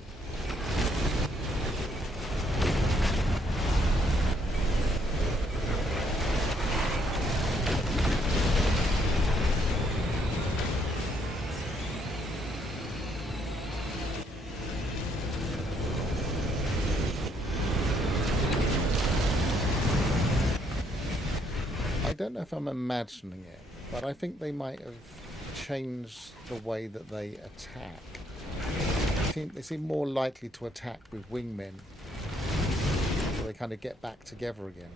I don't know if I'm imagining it, but I think they might have changed the way that they attack. seem more likely to attack with wingmen. So they kind of get back together again.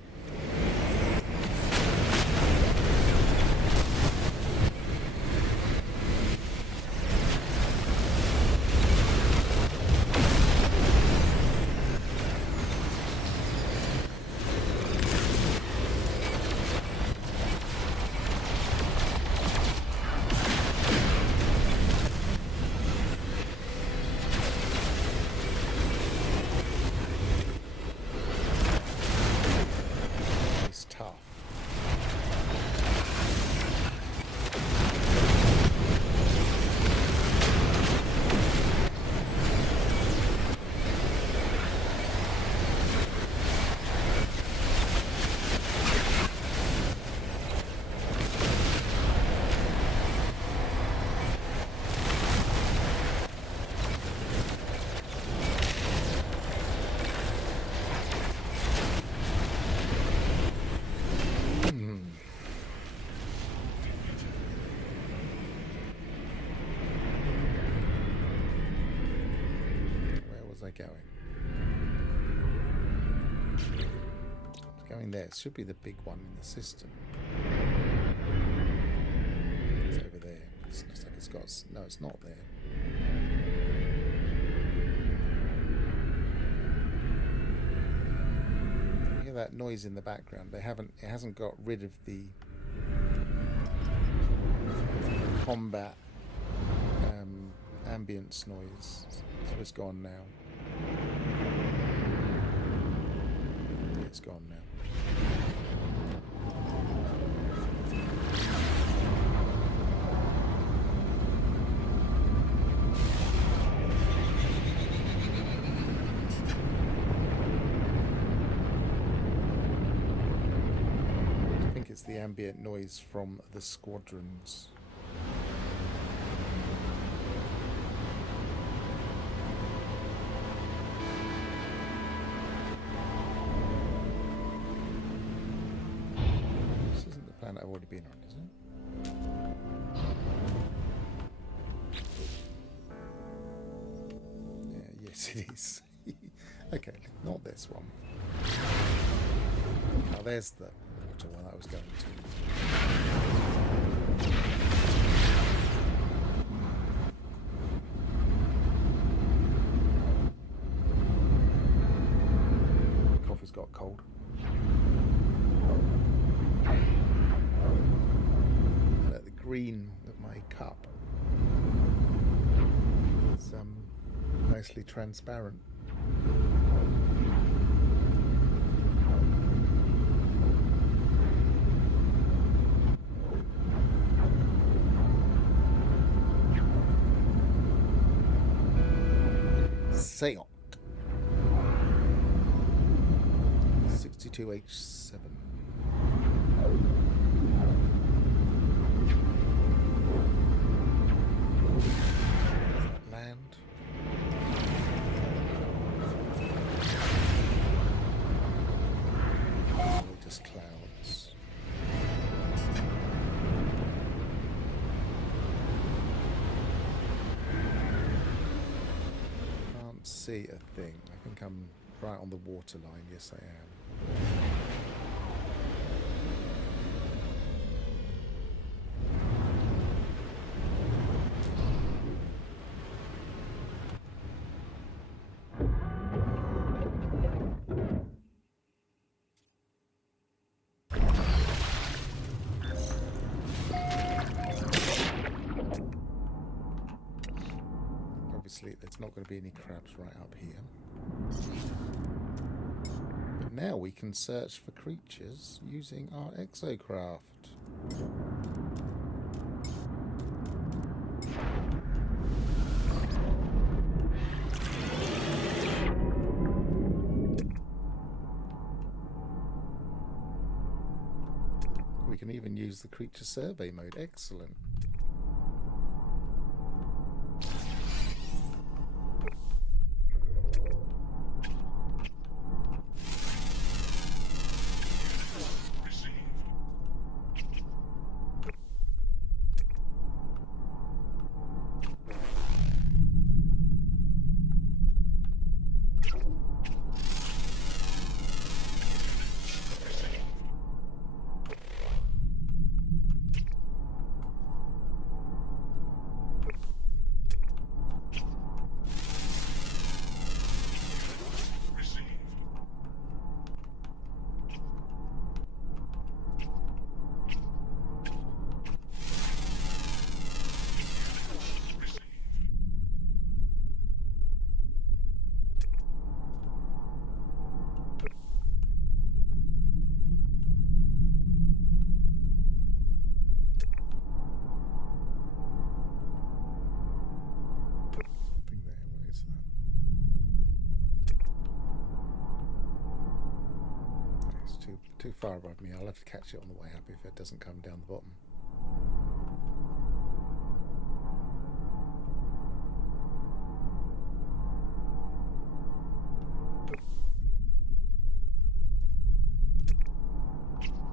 There, it should be the big one in the system. It's over there. It looks like it's got... No, it's not there. You hear that noise in the background? It hasn't got rid of the combat ambience noise, so it's gone now. It's gone now. I think it's the ambient noise from the squadrons. I've already been on, isn't it? Yeah, yes it is. Okay, not this one. Oh, there's the water one I was going to. Coffee's got cold. Green of my cup. It's nicely transparent. Xeno 62H7. See a thing. I think I'm right on the water line. Yes, I am. There's not going to be any crabs right up here. But now we can search for creatures using our exocraft. We can even use the creature survey mode. Excellent. too far above me. I'll have to catch it on the way up if it doesn't come down the bottom.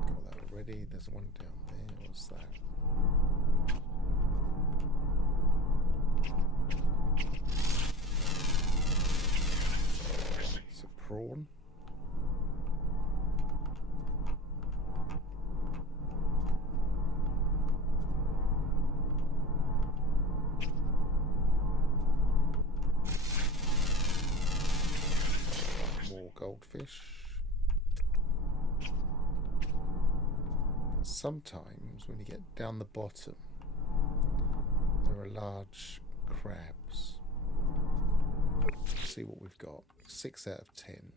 Got that already. There's one down there. What's that? It's a prawn. Goldfish. Sometimes when you get down the bottom there are large crabs. Let's see what we've got. 6 out of 10.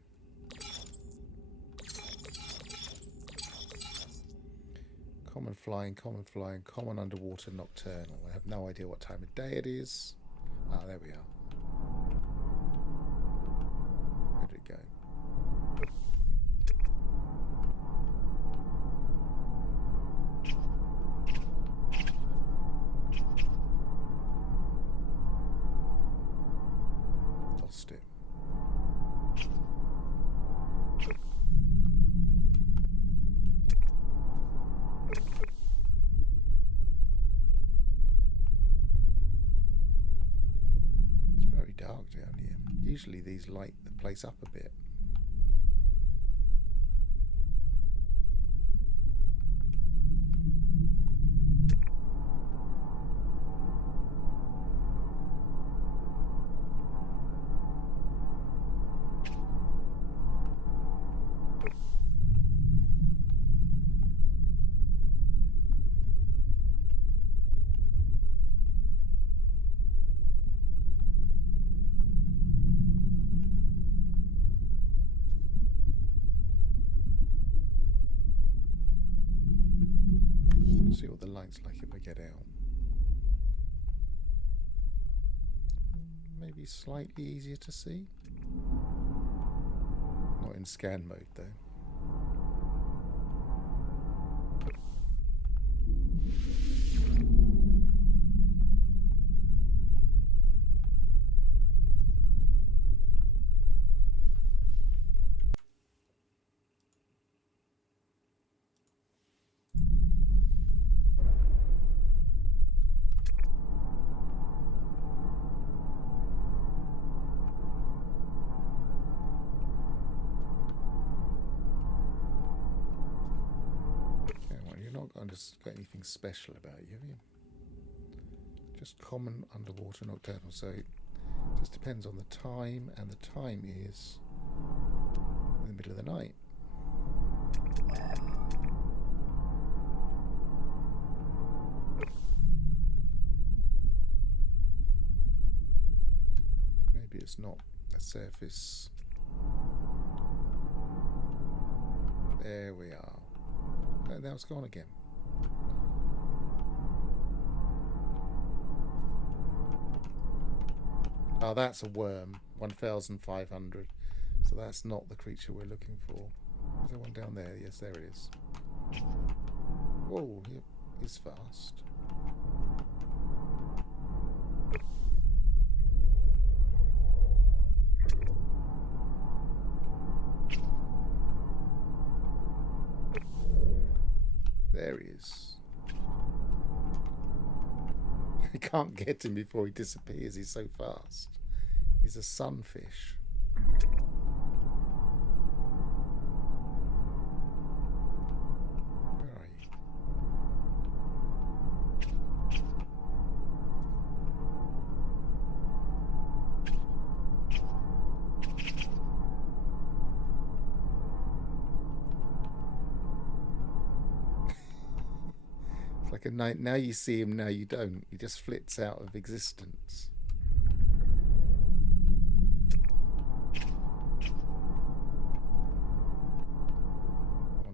Common flying, common underwater nocturnal. I have no idea what time of day it is. Ah, there we are. Where did it go? Lost it. It's very dark down here. Usually these light the place up a bit. See what the light's like if I get out. Maybe slightly easier to see. Not in scan mode though. Just got anything special about you, have you? Just common underwater nocturnal, so it just depends on the time, and the time is in the middle of the night. Maybe it's not a surface. There we are. Now it's gone again. Oh, that's a worm. 1,500. So that's not the creature we're looking for. Is there one down there? Yes, there it is. Whoa, he's fast. There he is. I can't get him before he disappears. He's so fast. He's a sunfish. Where are you? It's like a night. Now you see him, now you don't. He just flits out of existence.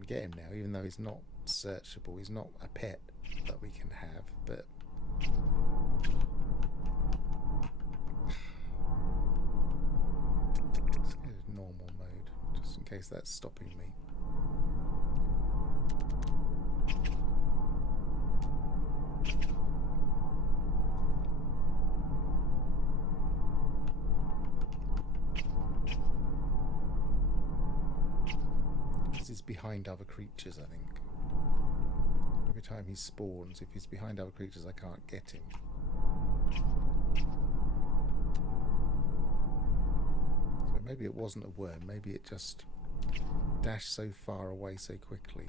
Get him now, even though he's not searchable. He's not a pet that we can have, but let's go to normal mode just in case that's stopping me. behind other creatures, I think. Every time he spawns, if he's behind other creatures, I can't get him. So maybe it wasn't a worm, maybe it just dashed so far away so quickly.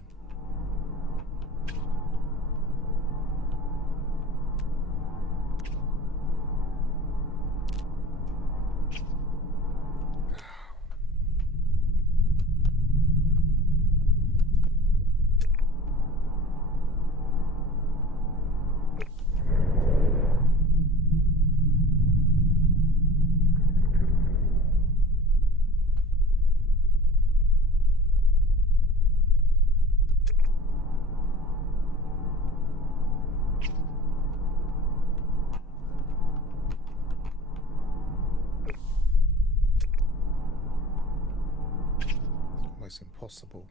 Impossible.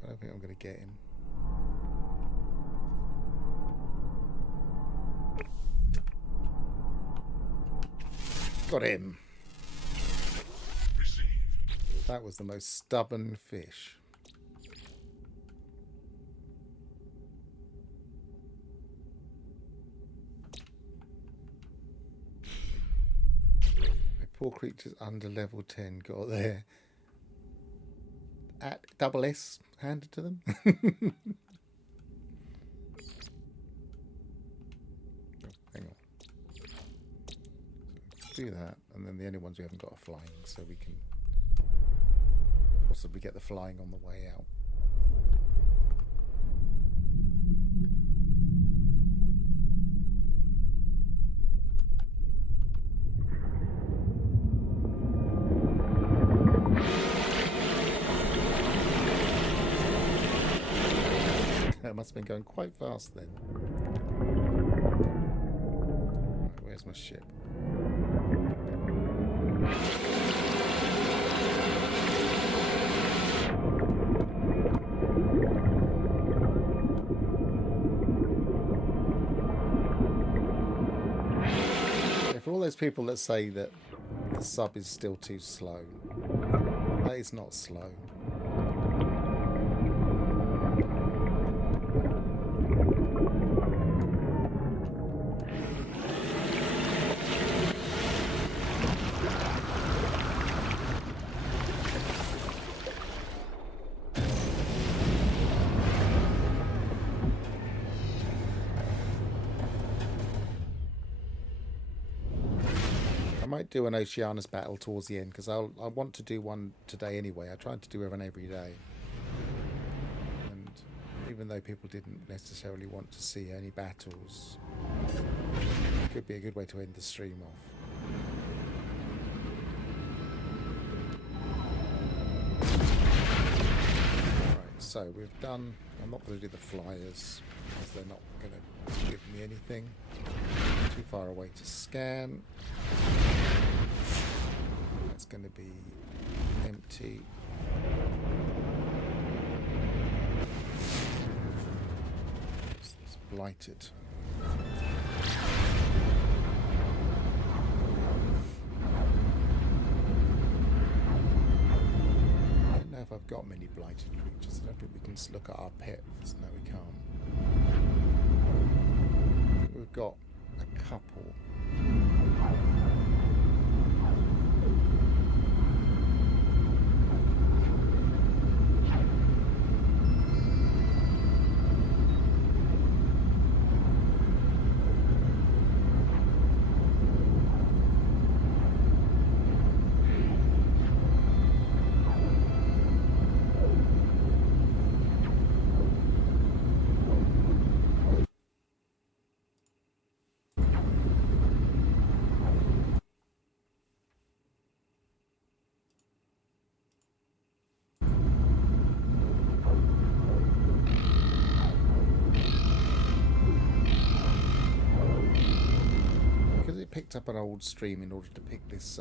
I don't think I'm going to get him. Got him. That was the most stubborn fish. My poor creatures under level 10 got there. At double S handed to them. Oh, hang on. So do that, and then the only ones we haven't got are flying, so we can possibly get the flying on the way out. It must have been going quite fast then. Right, where's my ship? Yeah, for all those people that say that the sub is still too slow, that is not slow. I might do an Oceanus battle towards the end because I want to do one today anyway. I tried to do one every day, and even though people didn't necessarily want to see any battles, it could be a good way to end the stream off. Right, so we've done. I'm not going to do the flyers because they're not going to give me anything. Too far away to scan. It's going to be empty. It's blighted. I don't know if I've got many blighted creatures. I don't think we can look at our pets. No, we can't. I think we've got a couple. picked up an old stream in order to pick this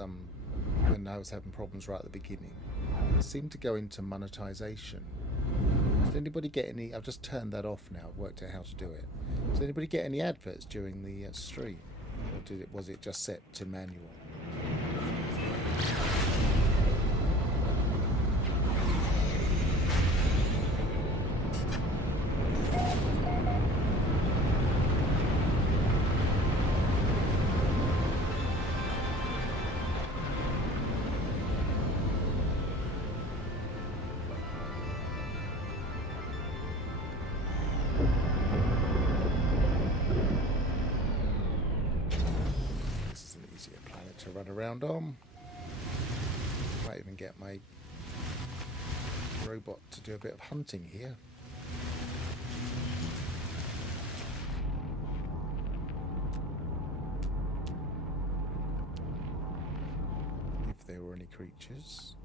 when I was having problems right at the beginning. It seemed to go into monetization. Did anybody get any? I've just turned that off now. I've worked out how to do it. Did anybody get any adverts during the stream, or was it just set to manual? Run around on. Might even get my robot to do a bit of hunting here. If there were any creatures.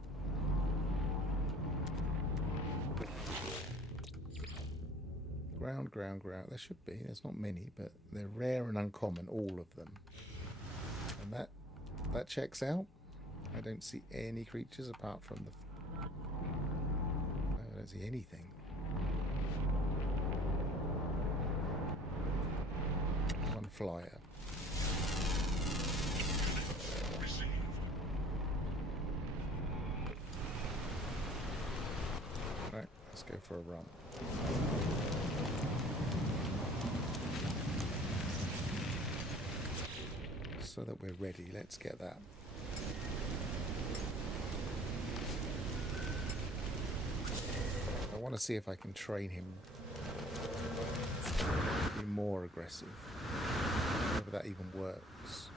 Ground. There should be. There's not many, but they're rare and uncommon, all of them. And that checks out. I don't see any creatures apart from the... I don't see anything. One flyer. Right, let's go for a run. So that we're ready, let's get that. I want to see if I can train him to be more aggressive. Whether that even works.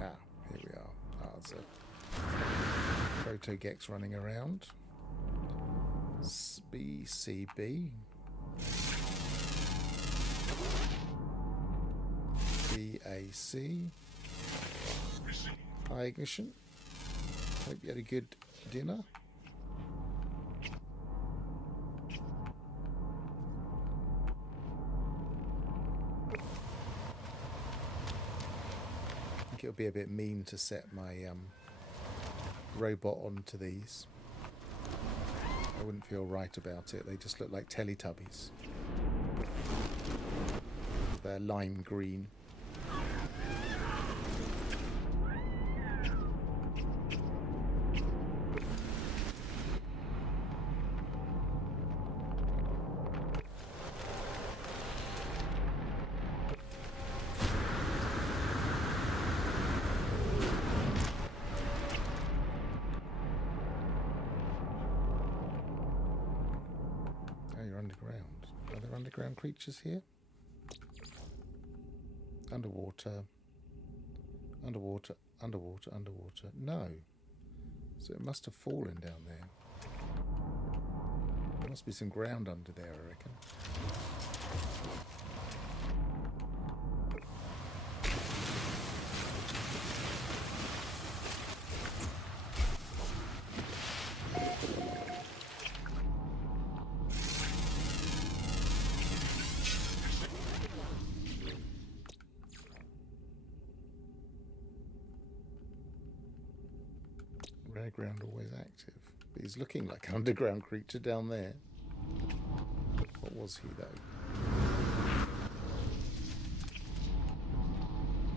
Ah, here we are. Ah, there's a Proto-Gex running around. BCB. BAC. Hi Ignition. Hope you had a good dinner. I think it would be a bit mean to set my robot onto these. I wouldn't feel right about it. They just look like Teletubbies. They're lime green. Underground creatures here. Underwater. No. So it must have fallen down there. There must be some ground under there, I reckon. Ground always active, but he's looking like an underground creature down there. What was he though?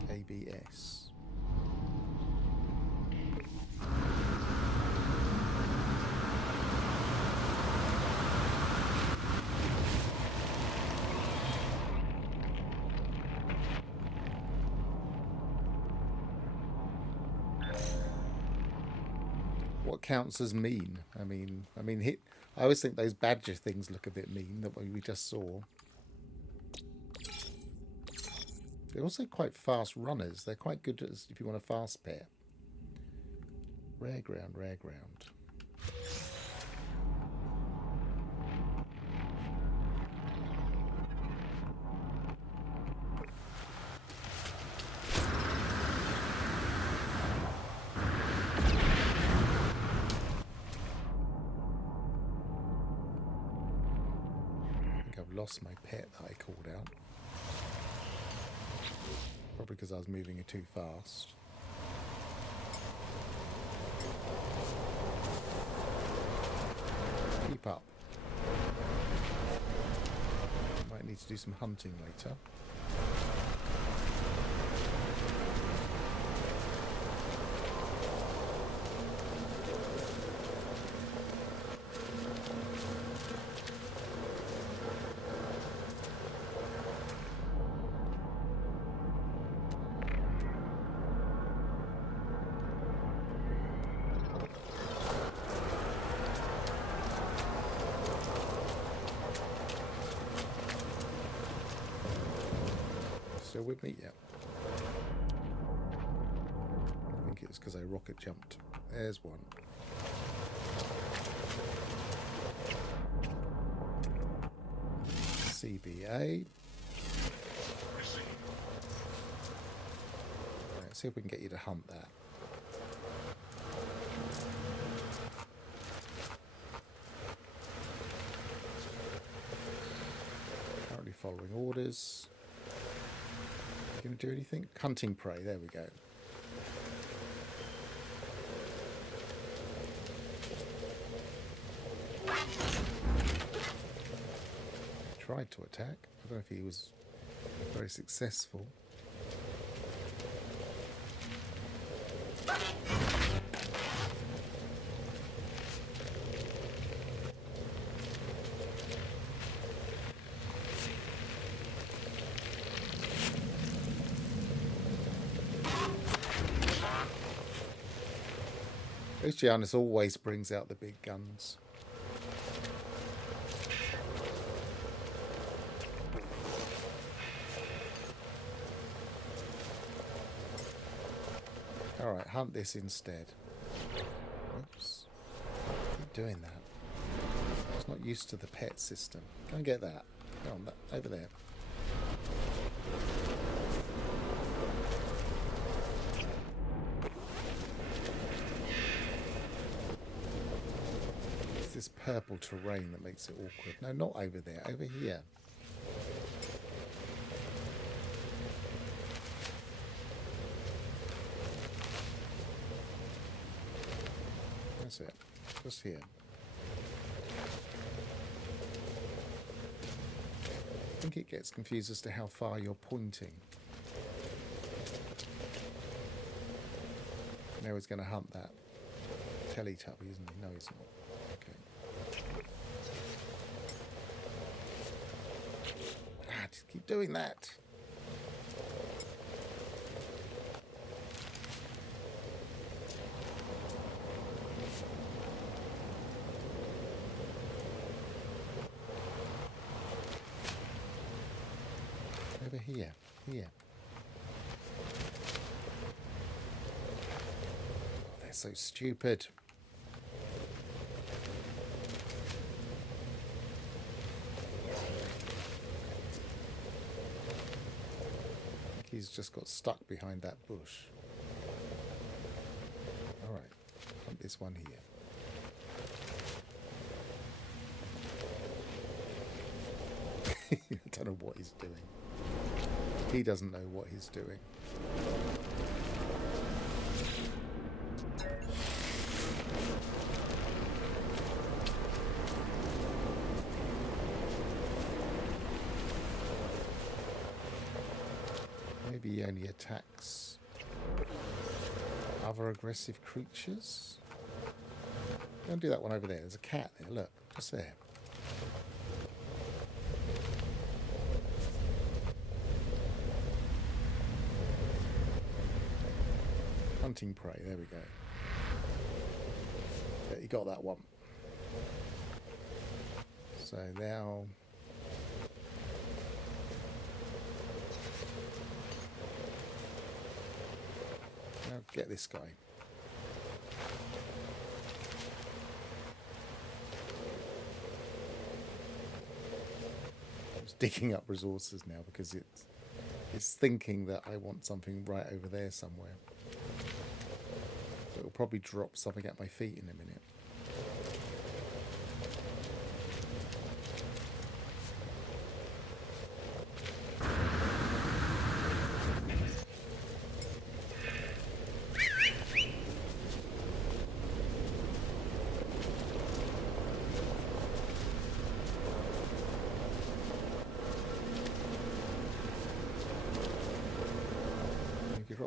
ABS. What counts as mean? I mean, I always think those badger things look a bit mean, that we just saw. They're also quite fast runners. They're quite good as if you want a fast pair. Rare ground, rare ground. I've lost my pet that I called out. Probably because I was moving it too fast. Keep up. Might need to do some hunting later. Still with me? Yeah. I think it's because I rocket jumped. There's one. CBA. Let's see if we can get you to hunt that. Currently following orders. Going to do anything? Hunting prey, there we go. Tried to attack. I don't know if he was very successful. Giannis always brings out the big guns. Alright, hunt this instead. Oops. Keep doing that. It's not used to the pet system. Go and get that. Go on, over there. This purple terrain that makes it awkward. No, not over there. Over here. That's it. Just here. I think it gets confused as to how far you're pointing. Now he's going to hunt that Teletubby, isn't he? No, he's not. Just keep doing that. Over here. Here. Oh, they're so stupid. He's just got stuck behind that bush. Alright, hunt this one here. I don't know what he's doing. He doesn't know what he's doing. Maybe he only attacks other aggressive creatures. Go and do that one over there. There's a cat there, look, just there. Hunting prey, there we go. Yeah, you got that one. So now... Now get this guy. I'm just digging up resources now because it's thinking that I want something right over there somewhere. So it'll probably drop something at my feet in a minute.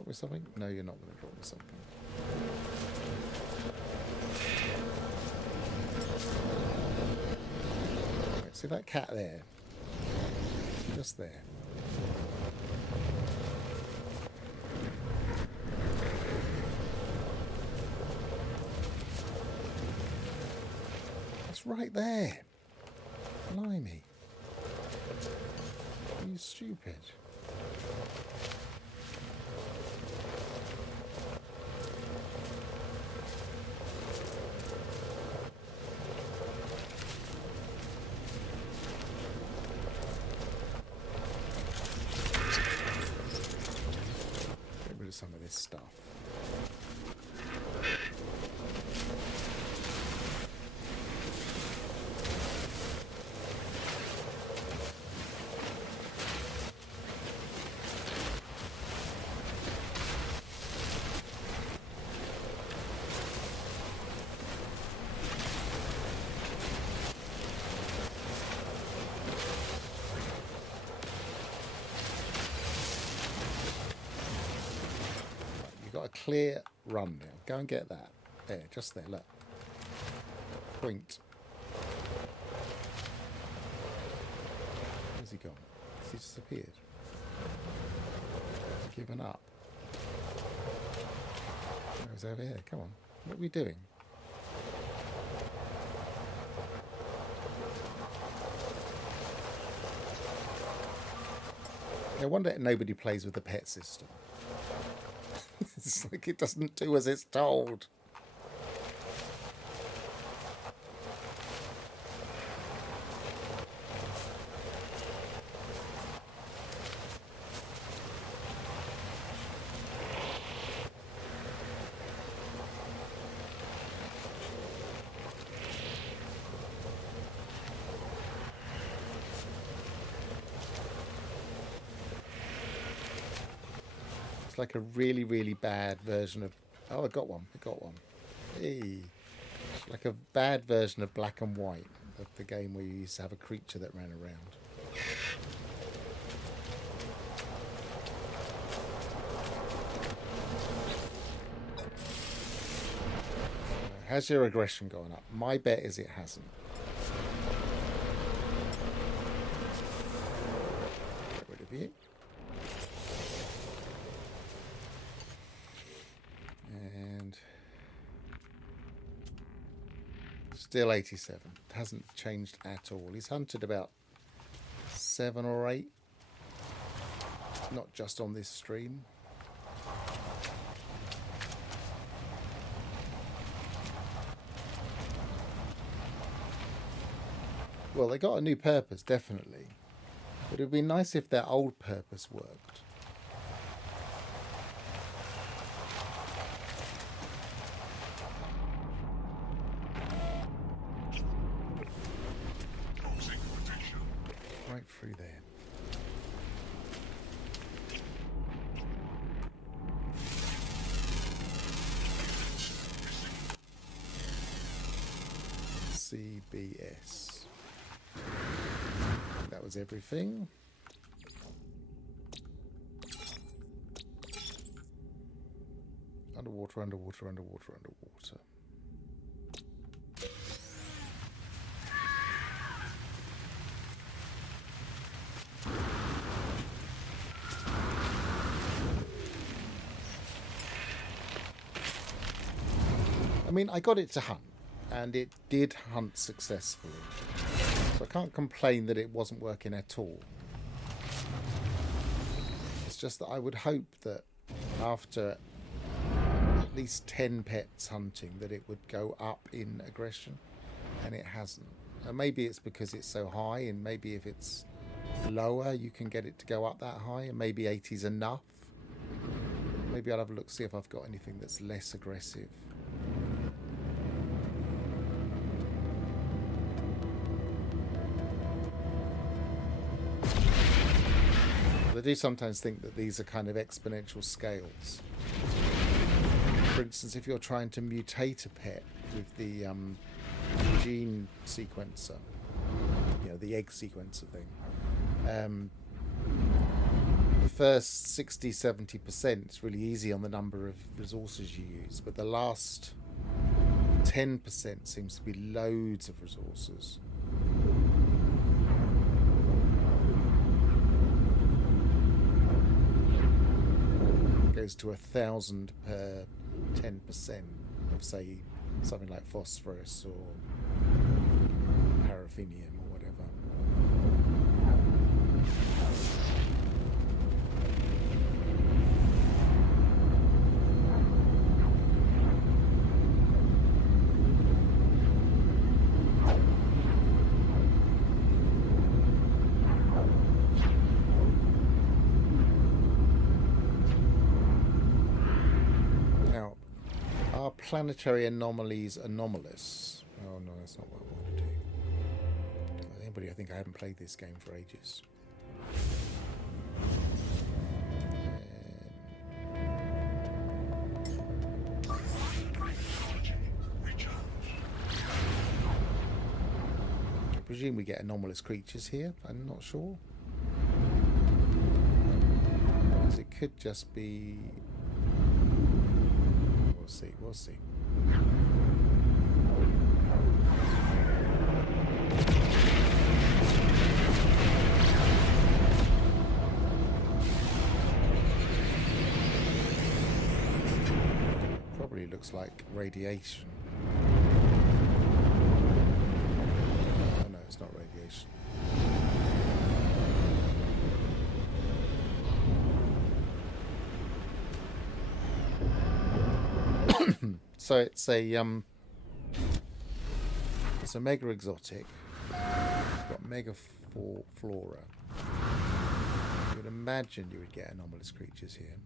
drop me something? No, you're not going to drop me something. Right, see that cat there? Just there. It's right there. Blimey. Are you stupid? Get rid of some of this stuff. Got a clear run now. Go and get that. There, just there, look. Point. Where's he gone? Has he disappeared? Has he given up? Oh, he's over here. Come on. What are we doing? No wonder nobody plays with the pet system. It's like it doesn't do as it's told. It's like a really, really bad version of... Oh, I got one. I got one. Hey. It's like a bad version of Black and White, of the game where you used to have a creature that ran around. Has your aggression gone up? My bet is it hasn't. Get rid of you. And still 87. It hasn't changed at all. He's hunted about 7 or 8. Not just on this stream. Well, they got a new purpose, definitely. But it would be nice if their old purpose worked. Right through there. CBS. That was everything. Underwater, underwater, underwater, underwater. I mean, I got it to hunt, and it did hunt successfully. So I can't complain that it wasn't working at all. It's just that I would hope that after at least 10 pets hunting that it would go up in aggression, and it hasn't. And maybe it's because it's so high, and maybe if it's lower you can get it to go up that high, and maybe 80 is enough. Maybe I'll have a look, see if I've got anything that's less aggressive. I do sometimes think that these are kind of exponential scales. For instance, if you're trying to mutate a pet with the gene sequencer, you know, the egg sequencer thing, the first 60-70%, it's really easy on the number of resources you use, but the last 10% seems to be loads of resources. It goes to 1,000 per 10% of, say, something like phosphorus or paraffinium or whatever. Planetary anomalies anomalous. Oh no, that's not what I want to do. Anybody, I think I haven't played this game for ages. I presume we get anomalous creatures here. I'm not sure. Because it could just be... We'll see. Probably looks like radiation. Oh no, it's not radiation. So it's a mega exotic. It's got mega flora. You would imagine you would get anomalous creatures here.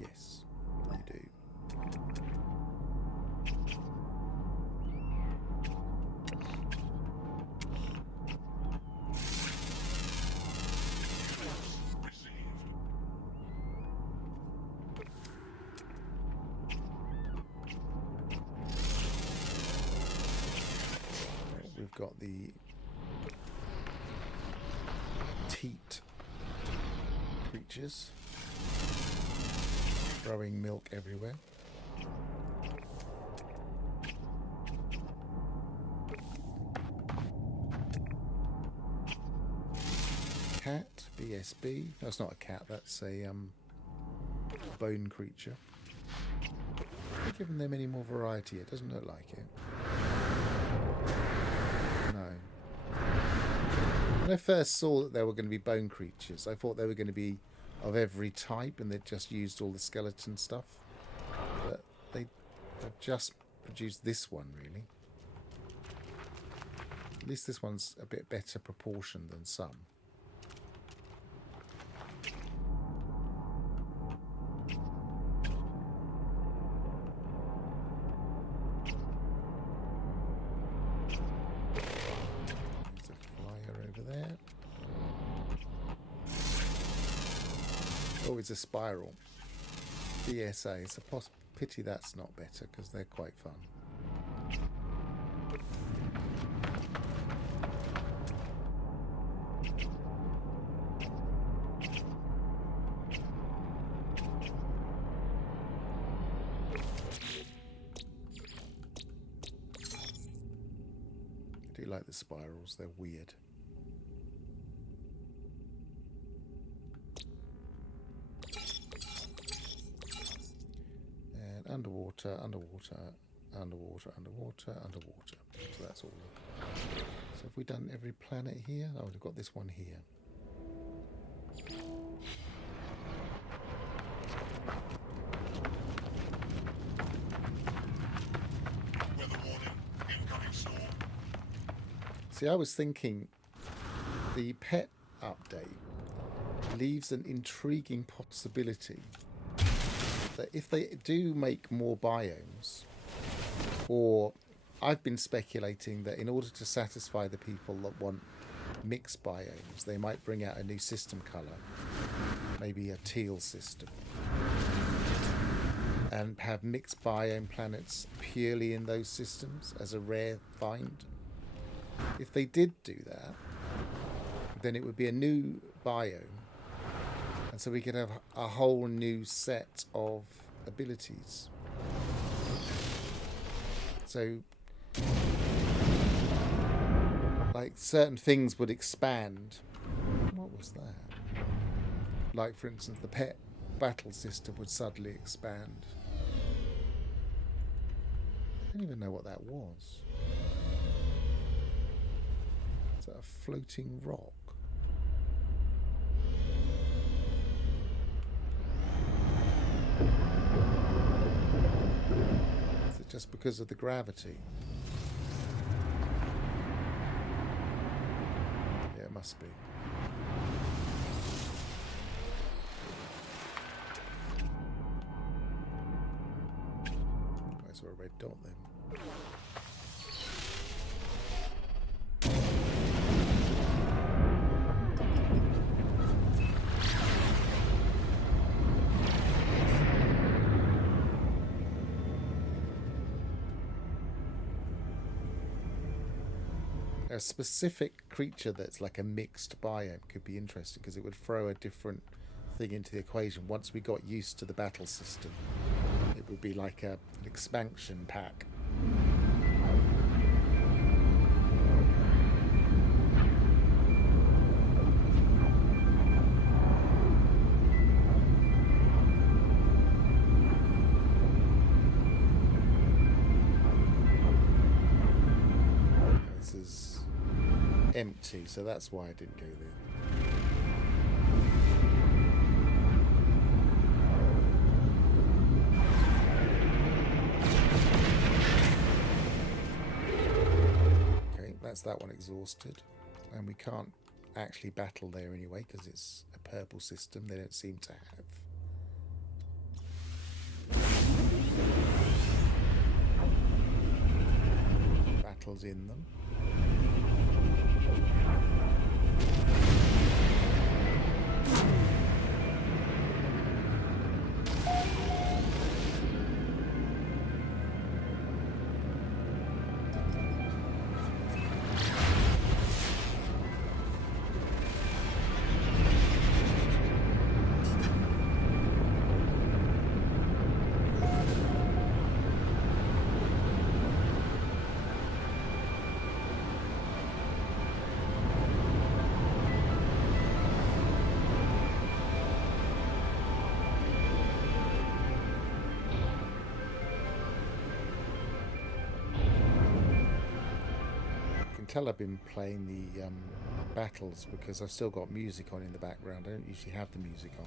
Yes, you do. Got the teat creatures throwing milk everywhere. Cat, BSB. No, it's not a cat, that's a bone creature. Not giving them any more variety, it doesn't look like it. When I first saw that there were going to be bone creatures, I thought they were going to be of every type and they'd just used all the skeleton stuff. But they've just produced this one, really. At least this one's a bit better proportioned than some. Oh, it's a spiral. DSA. It's a pity that's not better because they're quite fun. I do like the spirals. They're weird. Underwater, underwater, underwater, underwater, underwater. So that's all. So have we done every planet here? Oh, we've got this one here. Weather warning, incoming storm. See, I was thinking the pet update leaves an intriguing possibility that if they do make more biomes, or I've been speculating that in order to satisfy the people that want mixed biomes, they might bring out a new system colour, maybe a teal system, and have mixed biome planets purely in those systems as a rare find. if they did do that, then it would be a new biome. And so we could have a whole new set of abilities. So, like, certain things would expand. What was that? Like, for instance, the pet battle system would suddenly expand. I don't even know what that was. Is that a floating rock? Is it just because of the gravity? Yeah, it must be. I saw a red dot then. A specific creature that's like a mixed biome could be interesting because it would throw a different thing into the equation. Once we got used to the battle system, it would be like an expansion pack. This is empty, so that's why I didn't go there. Okay, that's that one exhausted, and we can't actually battle there anyway because it's a purple system. They don't seem to have battles in them. Tell I've been playing the battles because I've still got music on in the background. I don't usually have the music on.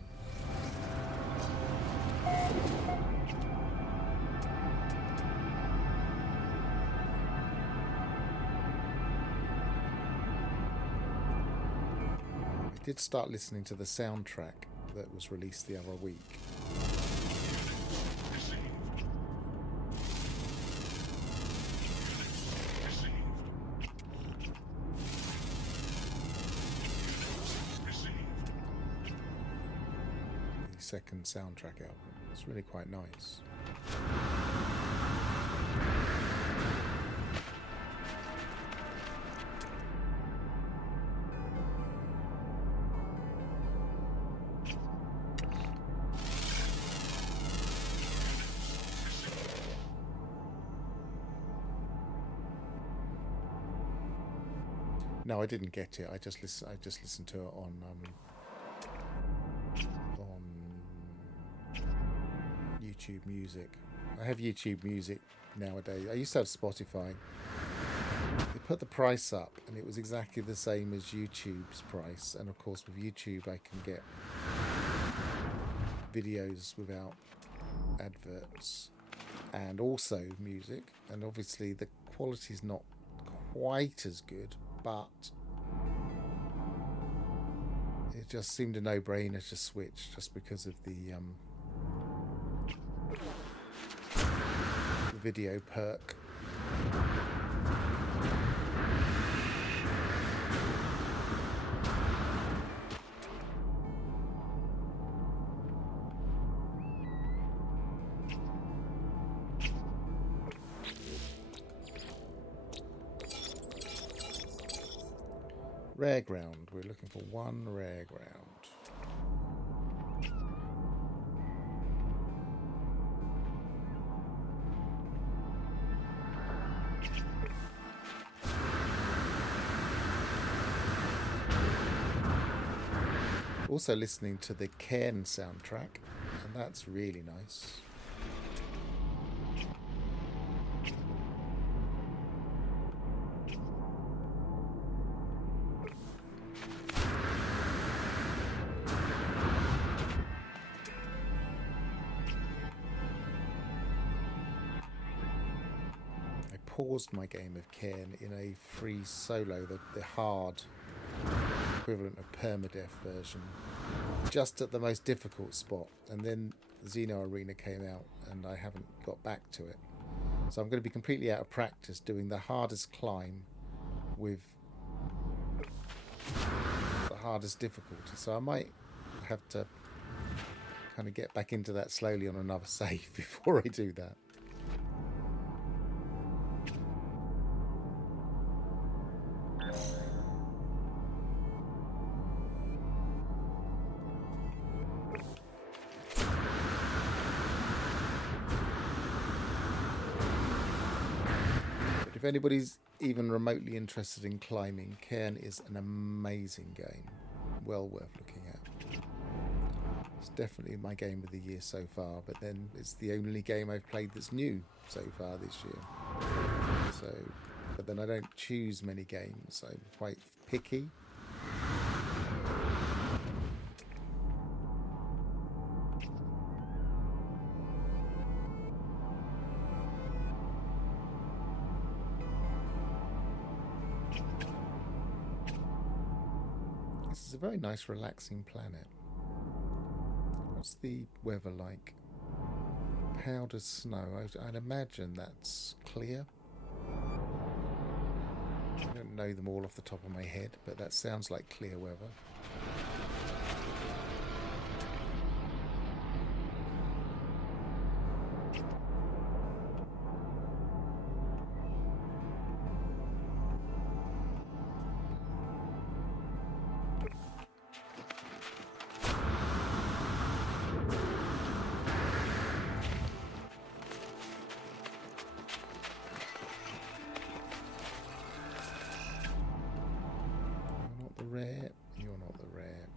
I did start listening to the soundtrack that was released the other week. Second soundtrack album. It's really quite nice. No, I didn't get it. I just listened to it on YouTube Music. I have YouTube Music nowadays. I used to have Spotify. They put the price up and it was exactly the same as YouTube's price, and of course with YouTube I can get videos without adverts and also music, and obviously the quality's not quite as good, but it just seemed a no-brainer to switch just because of the video perk. Rare ground. We're looking for one rare ground. Also listening to the Cairn soundtrack, and that's really nice. I paused my game of Cairn in a free solo, the hard equivalent of permadeath version, just at the most difficult spot, and then the Xeno Arena came out and I haven't got back to it, so I'm going to be completely out of practice doing the hardest climb with the hardest difficulty, so I might have to kind of get back into that slowly on another save before I do that. If anybody's even remotely interested in climbing, Cairn is an amazing game, well worth looking at. It's definitely my game of the year so far, but then it's the only game I've played that's new so far this year. So, but then I don't choose many games, I'm quite picky. This is a very nice, relaxing planet. What's the weather like? Powdered snow. I'd imagine that's clear. I don't know them all off the top of my head, but that sounds like clear weather. Rare, you're not the rare.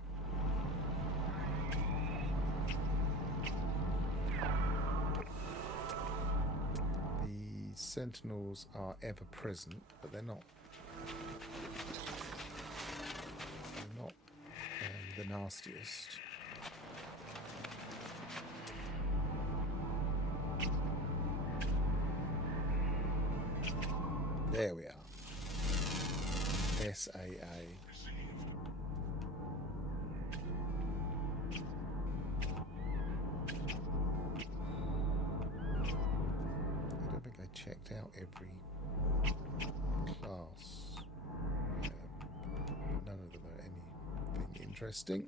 The sentinels are ever present, but they're not. They're not the nastiest. There we are. SAA. Checked out every class. None of them are anything interesting.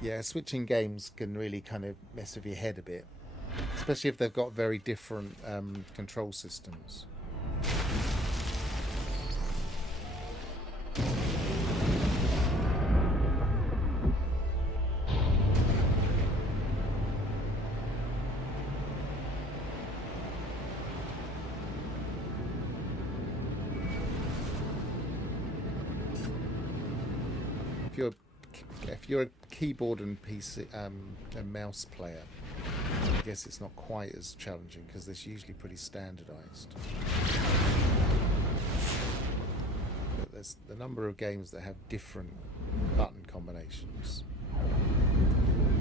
Yeah, switching games can really kind of mess with your head a bit, especially if they've got very different control systems. If you're a keyboard and PC and mouse player, I guess it's not quite as challenging because it's usually pretty standardized. But there's the number of games that have different button combinations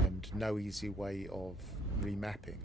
and no easy way of remapping.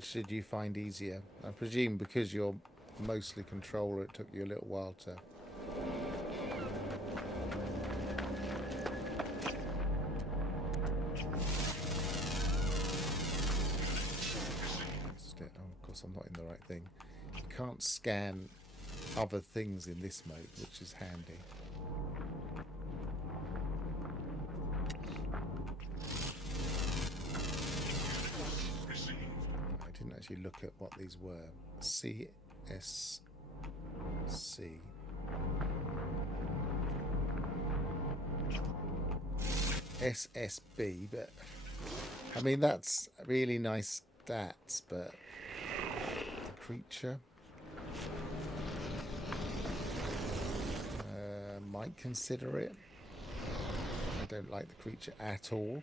which did you find easier? I presume because you're mostly controller, it took you a little while to... Oh, of course, I'm not in the right thing. You can't scan other things in this mode, which is handy. I didn't actually look at what these were. CSC. SSB, but I mean that's really nice stats, but the creature might consider it. I don't like the creature at all.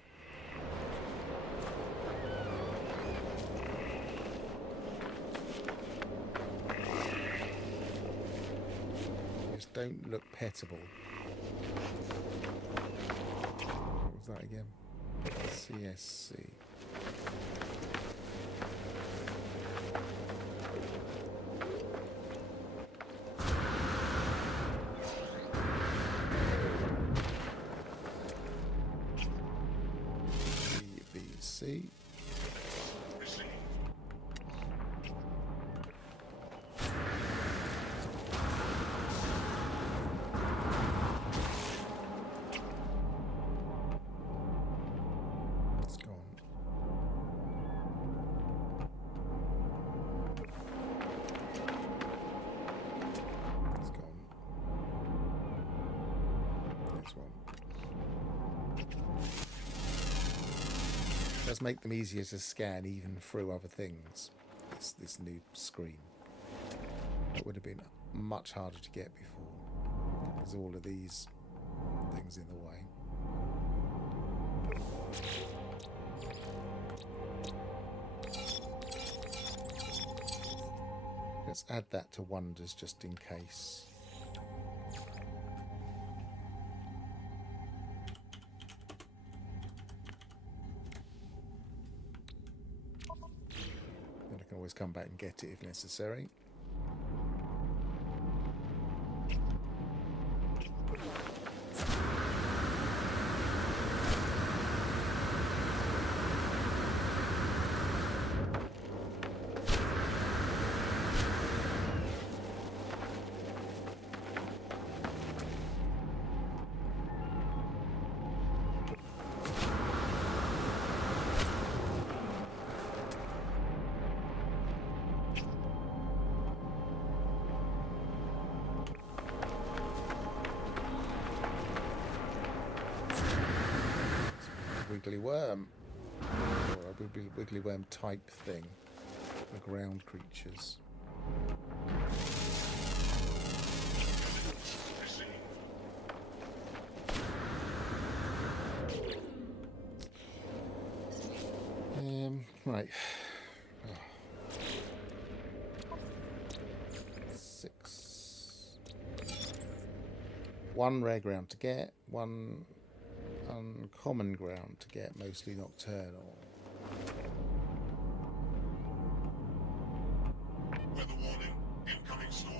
Just don't look pettable. What was that again? CSC. BBC. It's gone. It's gone. This one. Does make them easier to scan even through other things. This new screen. It would have been much harder to get before. There's all of these things in the way. Let's add that to wonders just in case. And I can always come back and get it if necessary. Wiggly worm, or a wiggly worm type thing, the ground creatures. Right. 6. 1 rare ground to get, 1 uncommon ground to get, mostly nocturnal. Weather warning, incoming storm.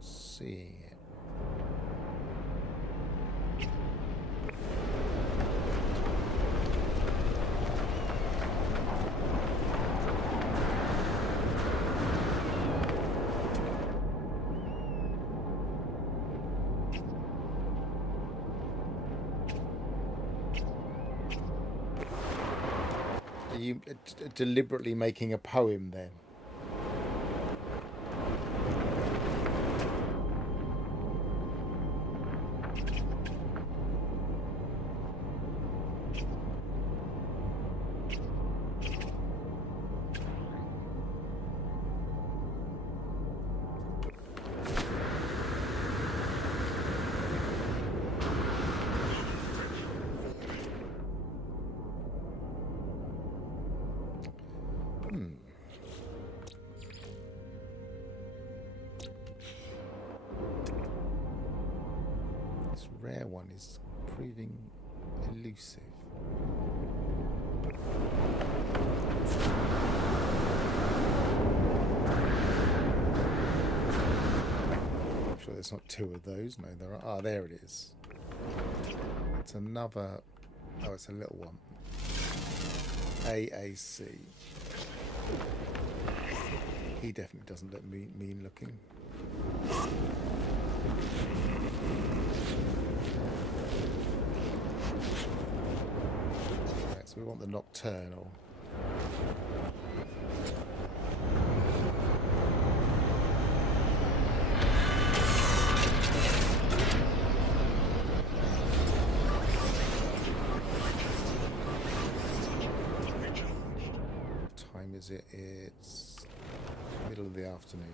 Seeing it. you deliberately making a poem then? This rare one is proving elusive. I'm sure there's not two of those. No, there are. Ah, there it is. It's another. Oh, it's a little one. AAC. He definitely doesn't look mean looking. Right, so we want the nocturnal. What time is it? It's middle of the afternoon.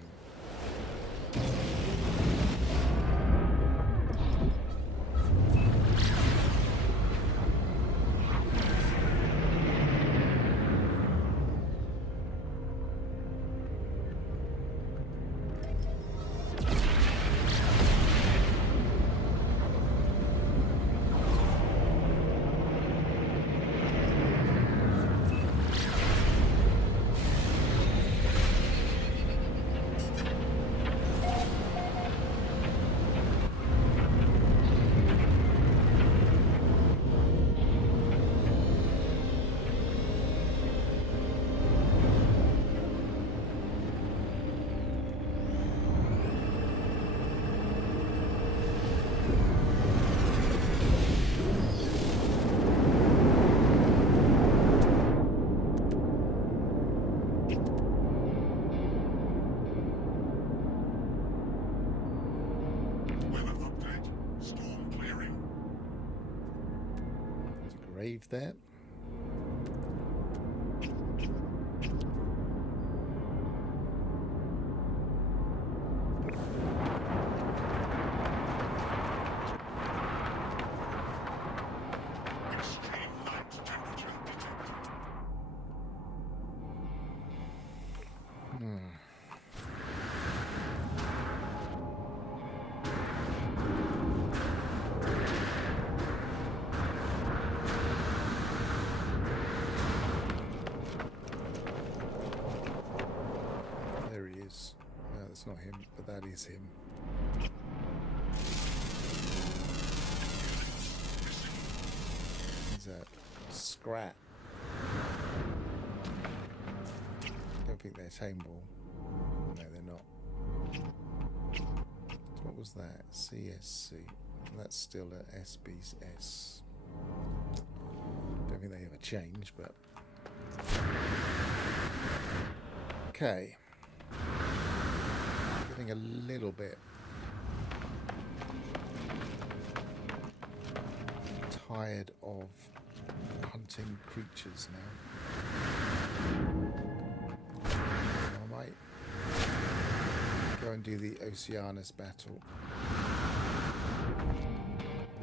Grave there. Extreme light temperature detected. There he is. No, that's not him, but that is him. He's a scrat. Don't think they're tameable. No, they're not. So what was that? CSC. That's still a SBS. Don't think they ever change, but okay. Getting a little bit tired of hunting creatures now. I might go and do the Oceanus battle.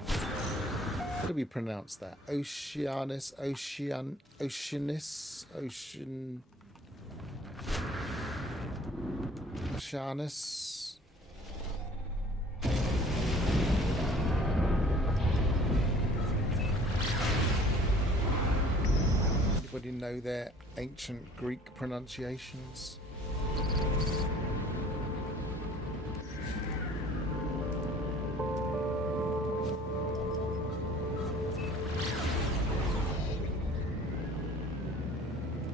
How do we pronounce that? Oceanus, Oceanus. Anybody know their ancient Greek pronunciations?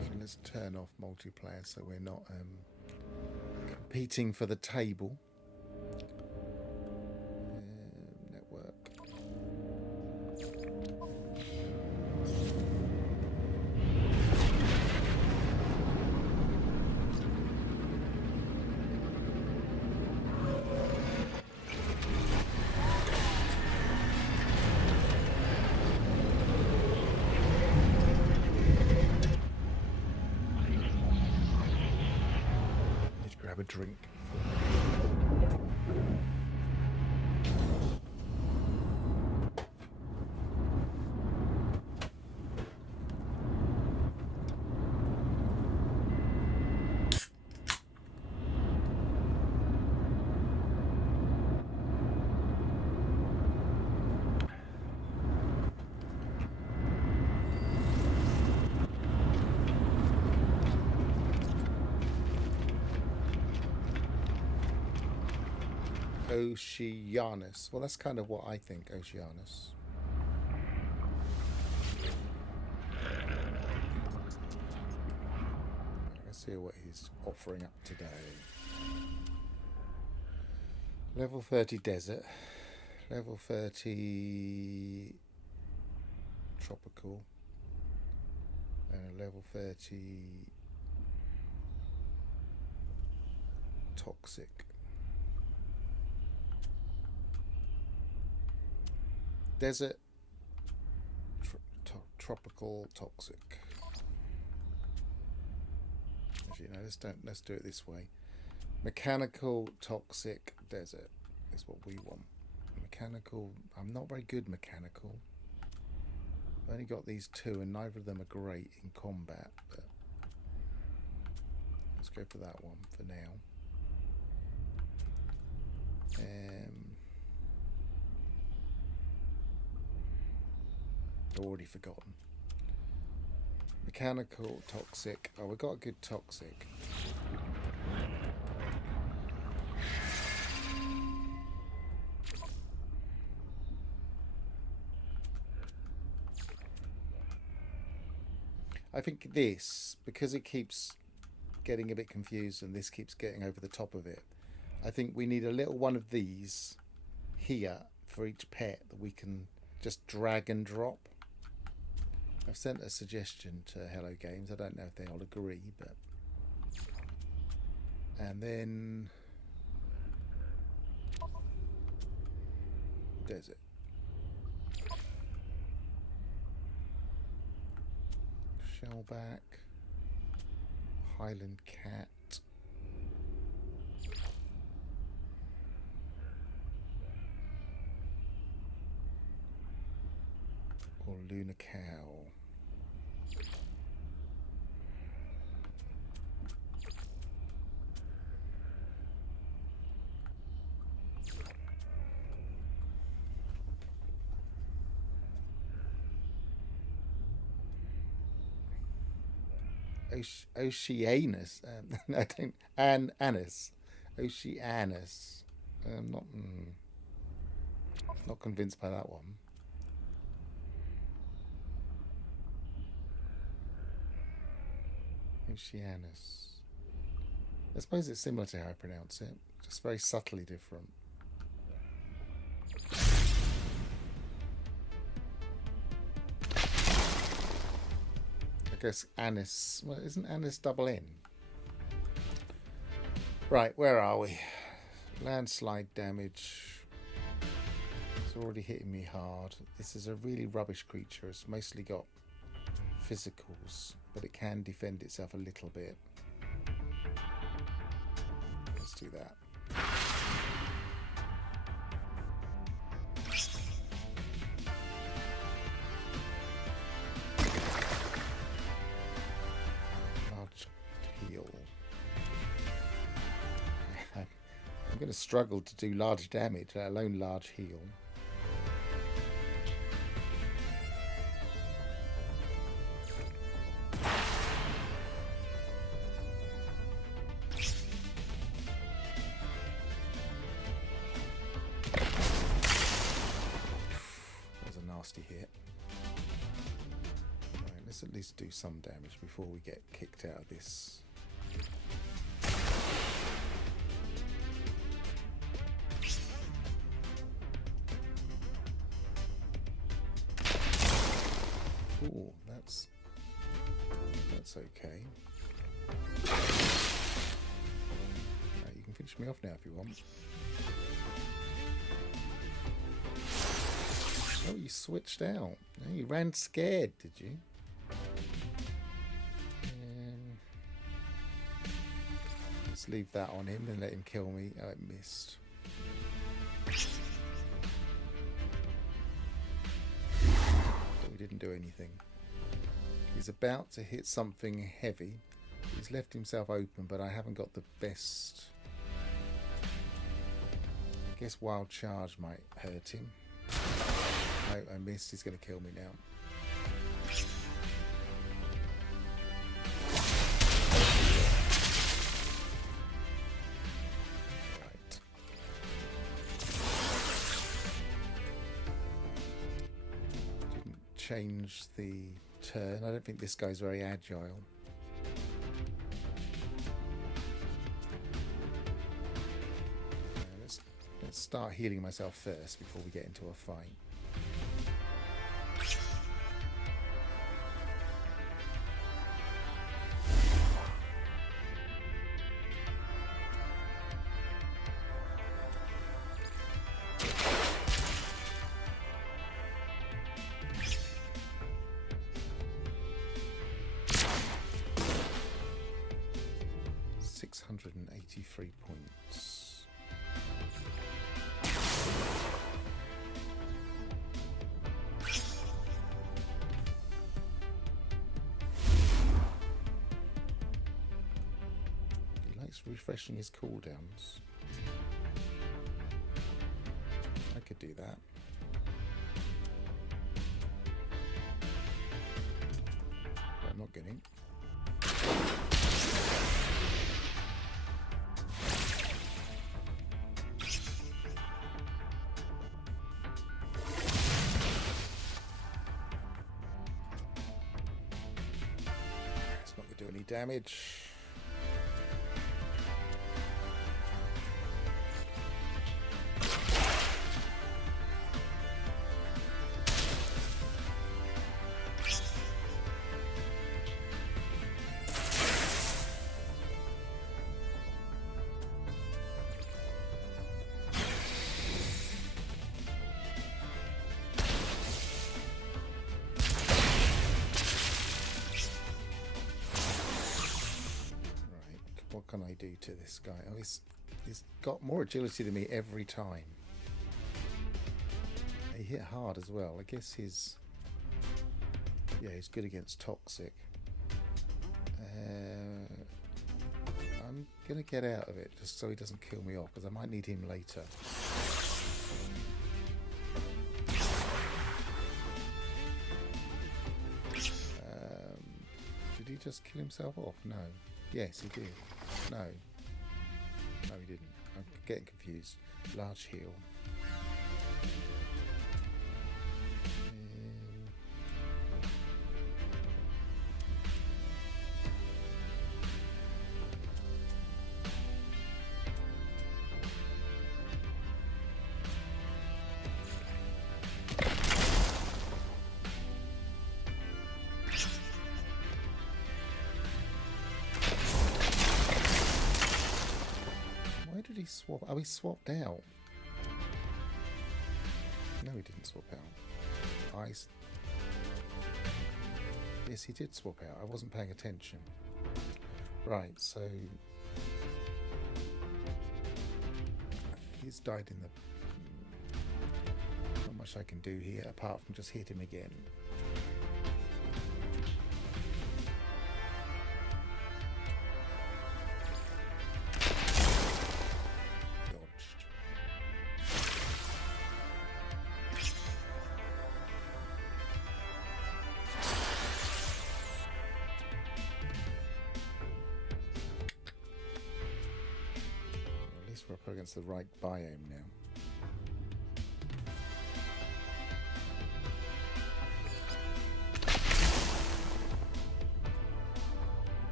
So let's turn off multiplayer so we're not competing for the table. Network. grab a drink. Oceanus. Well, that's kind of what I think, Oceanus. Let's see what he's offering up today. Level 30 desert. Level 30 tropical. And a level 30 toxic. Desert, tropical, toxic. Actually, no, let's do it this way. Mechanical, toxic, desert is what we want. Mechanical, I'm not very good mechanical. I've only got these two, and neither of them are great in combat. But let's go for that one for now. Already forgotten. Mechanical, toxic. Oh, we got a good toxic. I think this, because it keeps getting a bit confused and this keeps getting over the top of it, I think we need a little one of these here for each pet that we can just drag and drop. I've sent a suggestion to Hello Games. I don't know if they'll agree, but... And then... Desert. Shellback. Highland Cat. Or Lunar Cow. Oceanus. I don't. Annis. Oceanus. I'm not convinced by that one. Oceanus. I suppose it's similar to how I pronounce it, just very subtly different. I guess Annis. Well, isn't Annis double N? Right, where are we? Landslide damage. It's already hitting me hard. This is a really rubbish creature. It's mostly got physicals, but it can defend itself a little bit. Let's do that. Large heal. I'm going to struggle to do large damage, let alone large heal. Hit. Right, let's at least do some damage before we get kicked out of this. Ooh, that's okay. Right, you can finish me off now if you want. Oh, you switched out. Oh, you ran scared, did you? Let's leave that on him and let him kill me. Oh, it missed. But we didn't do anything. He's about to hit something heavy. He's left himself open, but I haven't got the best. I guess Wild Charge might hurt him. No, I missed. He's going to kill me now. Right. Didn't change the turn. I don't think this guy's very agile. Let's start healing myself first before we get into a fight. $683 points. Refreshing his cooldowns. I could do that. But I'm not getting. It's not going to do any damage. What can I do to this guy? Oh, he's got more agility than me every time. He hit hard as well. I guess he's good against toxic. I'm gonna get out of it just so he doesn't kill me off, because I might need him later. Did he just kill himself off? No. Yes, he did. No. No, he didn't. I'm getting confused. Large heal. Swap? Oh, he swapped out. No, he didn't swap out. Yes, he did swap out. I wasn't paying attention. Right, so he's died in the. Not much I can do here apart from just hit him again. We're up against the right biome now.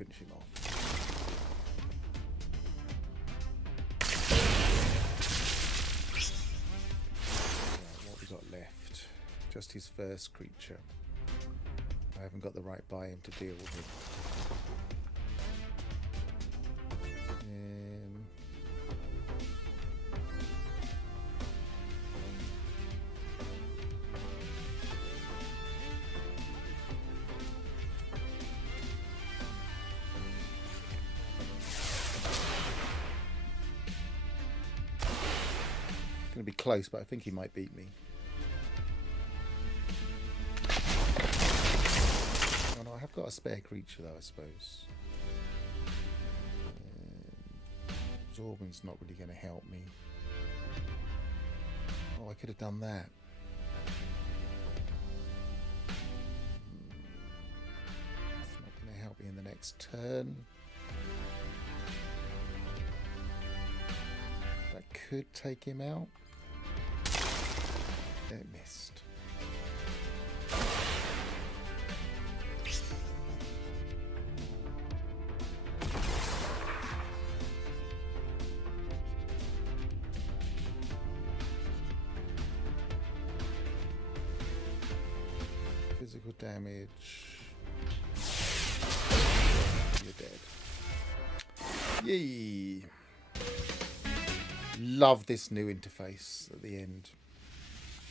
finish him off. Right, what have we got left? Just his first creature. I haven't got the right biome to deal with it. Going to be close, but I think he might beat me. Oh no, I have got a spare creature though, I suppose. Absorbent's not really going to help me. Oh, I could have done that. It's not going to help me in the next turn. That could take him out. It missed. Physical damage. You're dead. Yay! Love this new interface at the end.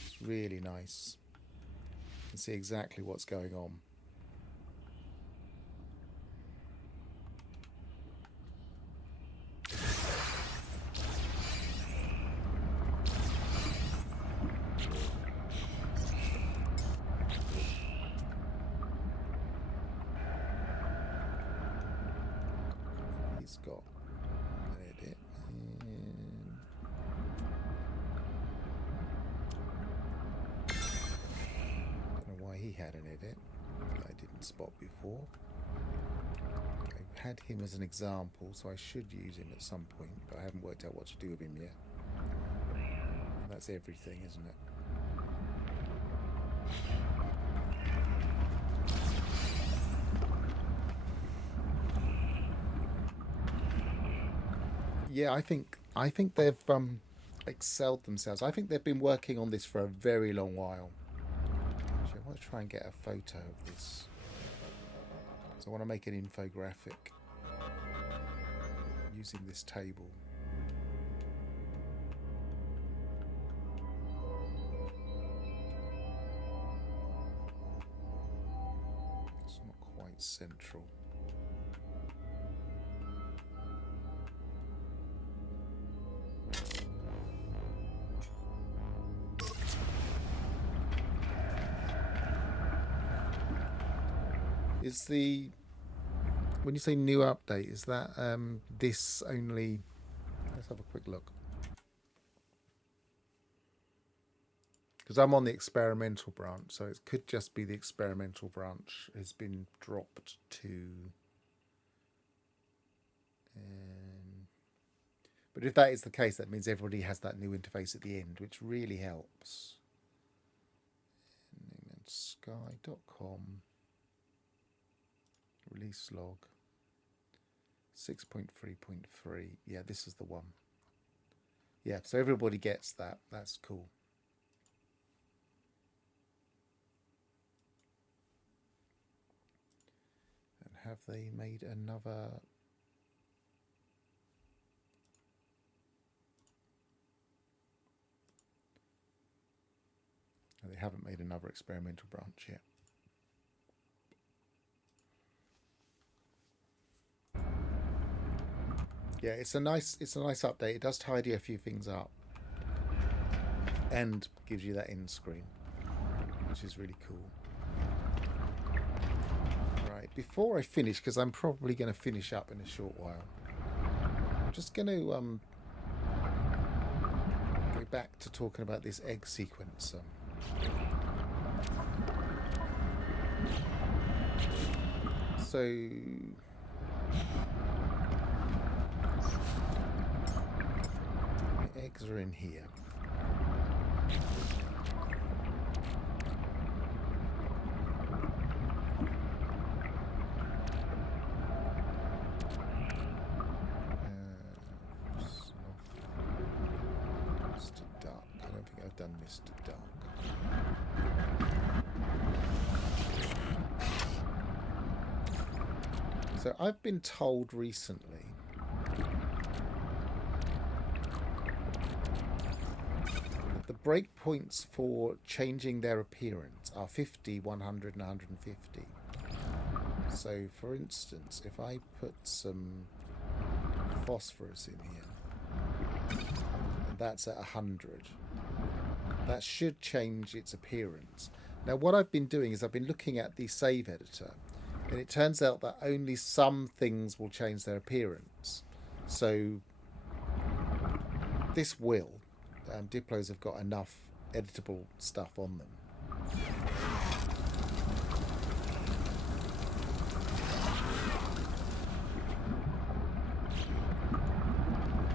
It's really nice. You can see exactly what's going on. He's got an edit. He had an edit that I didn't spot before. I had him as an example, so I should use him at some point, but I haven't worked out what to do with him yet. And that's everything, isn't it? Yeah, I think they've excelled themselves. I think they've been working on this for a very long while. I want to try and get a photo of this. So I want to make an infographic using this table. It's not quite central. Is the, when you say new update, is that this only? Let's have a quick look. Because I'm on the experimental branch, so it could just be the experimental branch has been dropped to. But if that is the case, that means everybody has that new interface at the end, which really helps. Sky.com. Release log 6.3.3. Yeah, this is the one. Yeah, so everybody gets that. That's cool. And have they made another? No, they haven't made another experimental branch yet. Yeah, it's a nice update. It does tidy a few things up and gives you that end screen, which is really cool. Right, before I finish, because I'm probably going to finish up in a short while, I'm just going to go back to talking about this egg sequencer. So eggs are in here. Mr. Duck. So I've been told recently that the breakpoints for changing their appearance are 50, 100 and 150. So for instance, if I put some phosphorus in here, and that's at 100, that should change its appearance. Now what I've been doing is I've been looking at the save editor, and it turns out that only some things will change their appearance. So this will. Diplos have got enough editable stuff on them.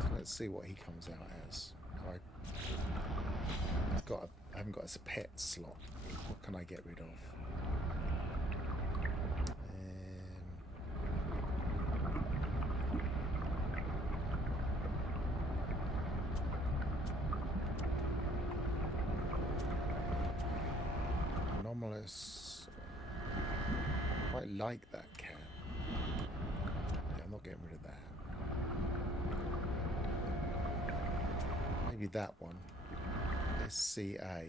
So let's see what he comes out as. I haven't got a pet slot. What can I get rid of? Anomalous. Quite like that cat. Yeah, I'm not getting rid of that. Maybe that one. SCA.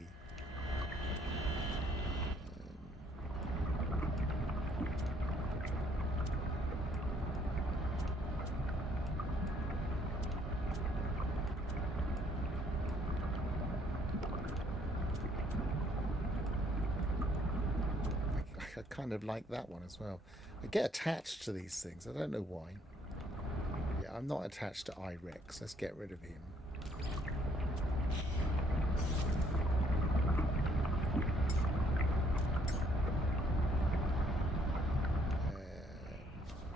I kind of like that one as well. I get attached to these things. I don't know why. Yeah, I'm not attached to Irex. Let's get rid of him.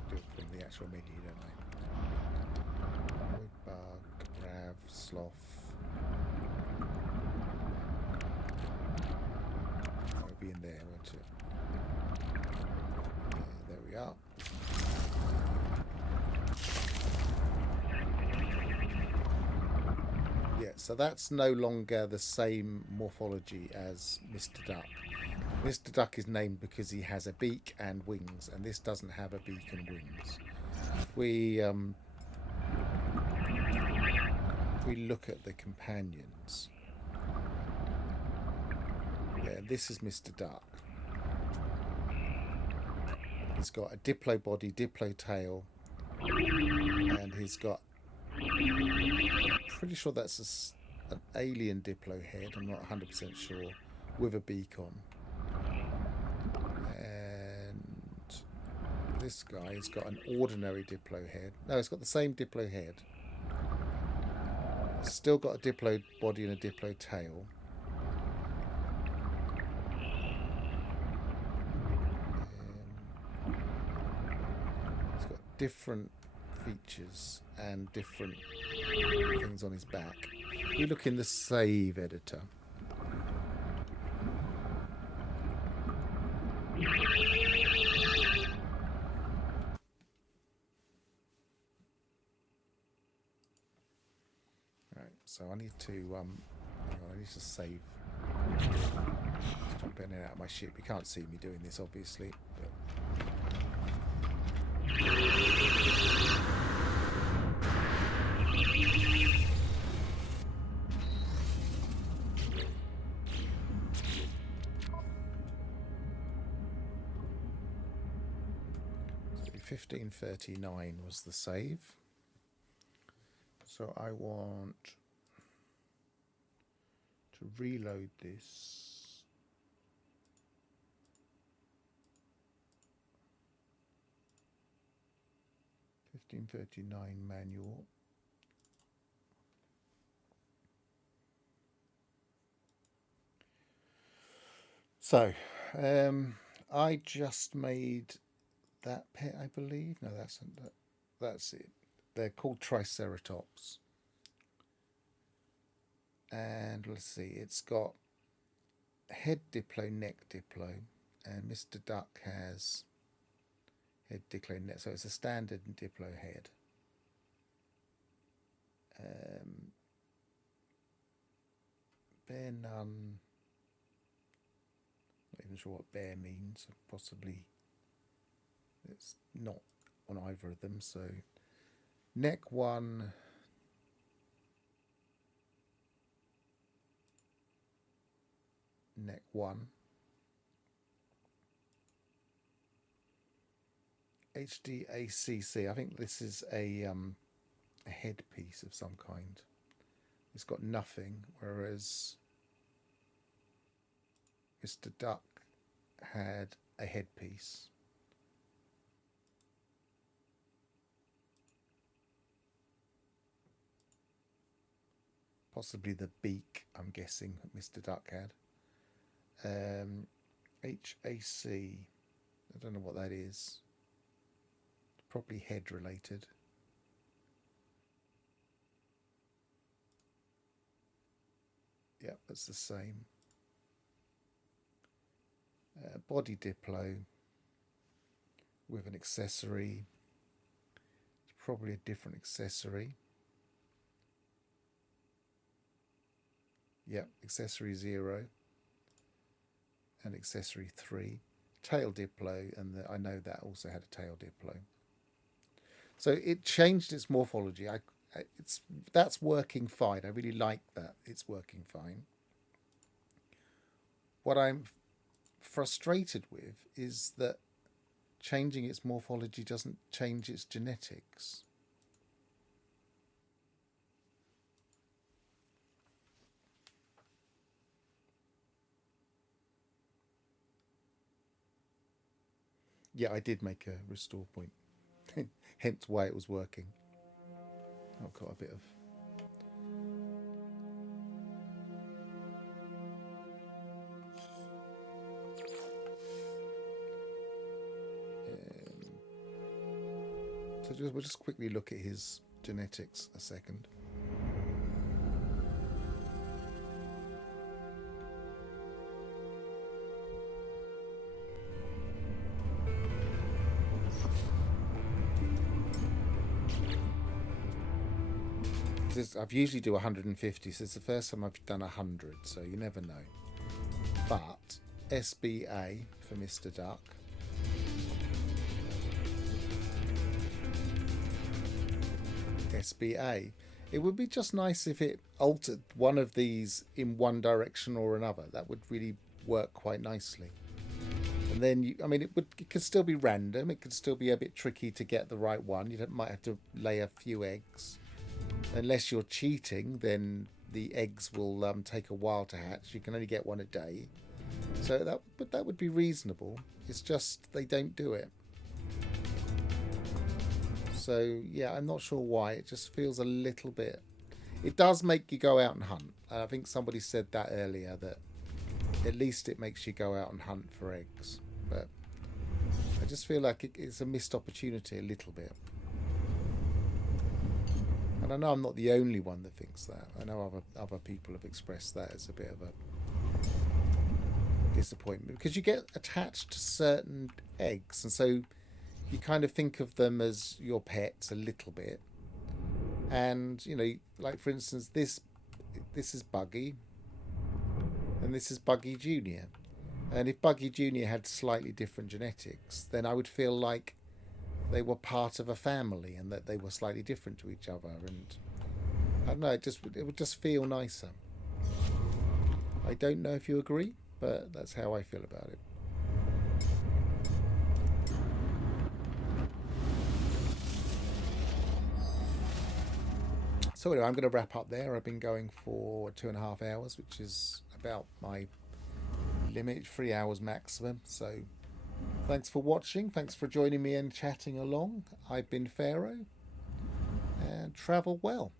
Do it from the actual menu, don't I? Woodbug, Rav, Sloth. It'll be in there, won't it? There we are. Yeah, so that's no longer the same morphology as Mr. Duck. Mr. Duck is named because he has a beak and wings, and this doesn't have a beak and wings. If we look at the companions, yeah, this is Mr. Duck. He's got a Diplo body, Diplo tail, and he's got, pretty sure that's an alien Diplo head, I'm not 100% sure, with a beak on. And this guy has got an ordinary Diplo head. No, it's got the same Diplo head. It's still got a Diplo body and a Diplo tail. It's got different features and different things on his back. We look in the save editor. Right, so I need to hang on, I need to save. Just jump in and out of my ship. You can't see me doing this obviously, but 1539 was the save. So I want to reload this. (1539) manual. So I just made that pet, I believe. No, that's it. They're called Triceratops. And let's see, it's got head Diplo, neck Diplo, and Mr. Duck has head Diplo, neck. So it's a standard Diplo head. Bear none. Not even sure what bear means. Possibly it's not on either of them. So neck 1. Neck 1. HDACC. I think this is a headpiece of some kind. It's got nothing, whereas Mr. Duck had a headpiece. Possibly the beak, I'm guessing, that Mr. Duck had. HAC. I don't know what that is. Probably head related. Yeah, that's the same. Body diplo with an accessory. It's probably a different accessory. Yep, accessory 0 and accessory 3. Tail diplo, and I know that also had a tail diplo. So it changed its morphology. That's working fine. I really like that. It's working fine. What I'm frustrated with is that changing its morphology doesn't change its genetics. Yeah, I did make a restore point. Hence why it was working. I've got a bit of... So we'll just quickly look at his genetics a second. I've usually do 150, so it's the first time I've done 100, so you never know. But SBA for Mr. Duck. SBA. It would be just nice if it altered one of these in one direction or another. That would really work quite nicely. And then, it could still be random. It could still be a bit tricky to get the right one. You might have to lay a few eggs. Unless you're cheating, then the eggs will take a while to hatch. You can only get one a day. So that would be reasonable. It's just they don't do it. So yeah, I'm not sure why. It just feels a little bit... It does make you go out and hunt. I think somebody said that earlier, that at least it makes you go out and hunt for eggs. But I just feel like it's a missed opportunity a little bit. And I know I'm not the only one that thinks that. I know other people have expressed that as a bit of a disappointment, because you get attached to certain eggs, and so you kind of think of them as your pets a little bit. And like for instance, this is Buggy, and this is Buggy Junior. And if Buggy Junior had slightly different genetics, then I would feel like they were part of a family and that they were slightly different to each other. And I don't know, it would just feel nicer. I don't know if you agree, but that's how I feel about it. So anyway, I'm going to wrap up there. I've been going for 2.5 hours, which is about my limit, 3 hours maximum. So thanks for watching. Thanks for joining me and chatting along. I've been Pharaoh, and travel well.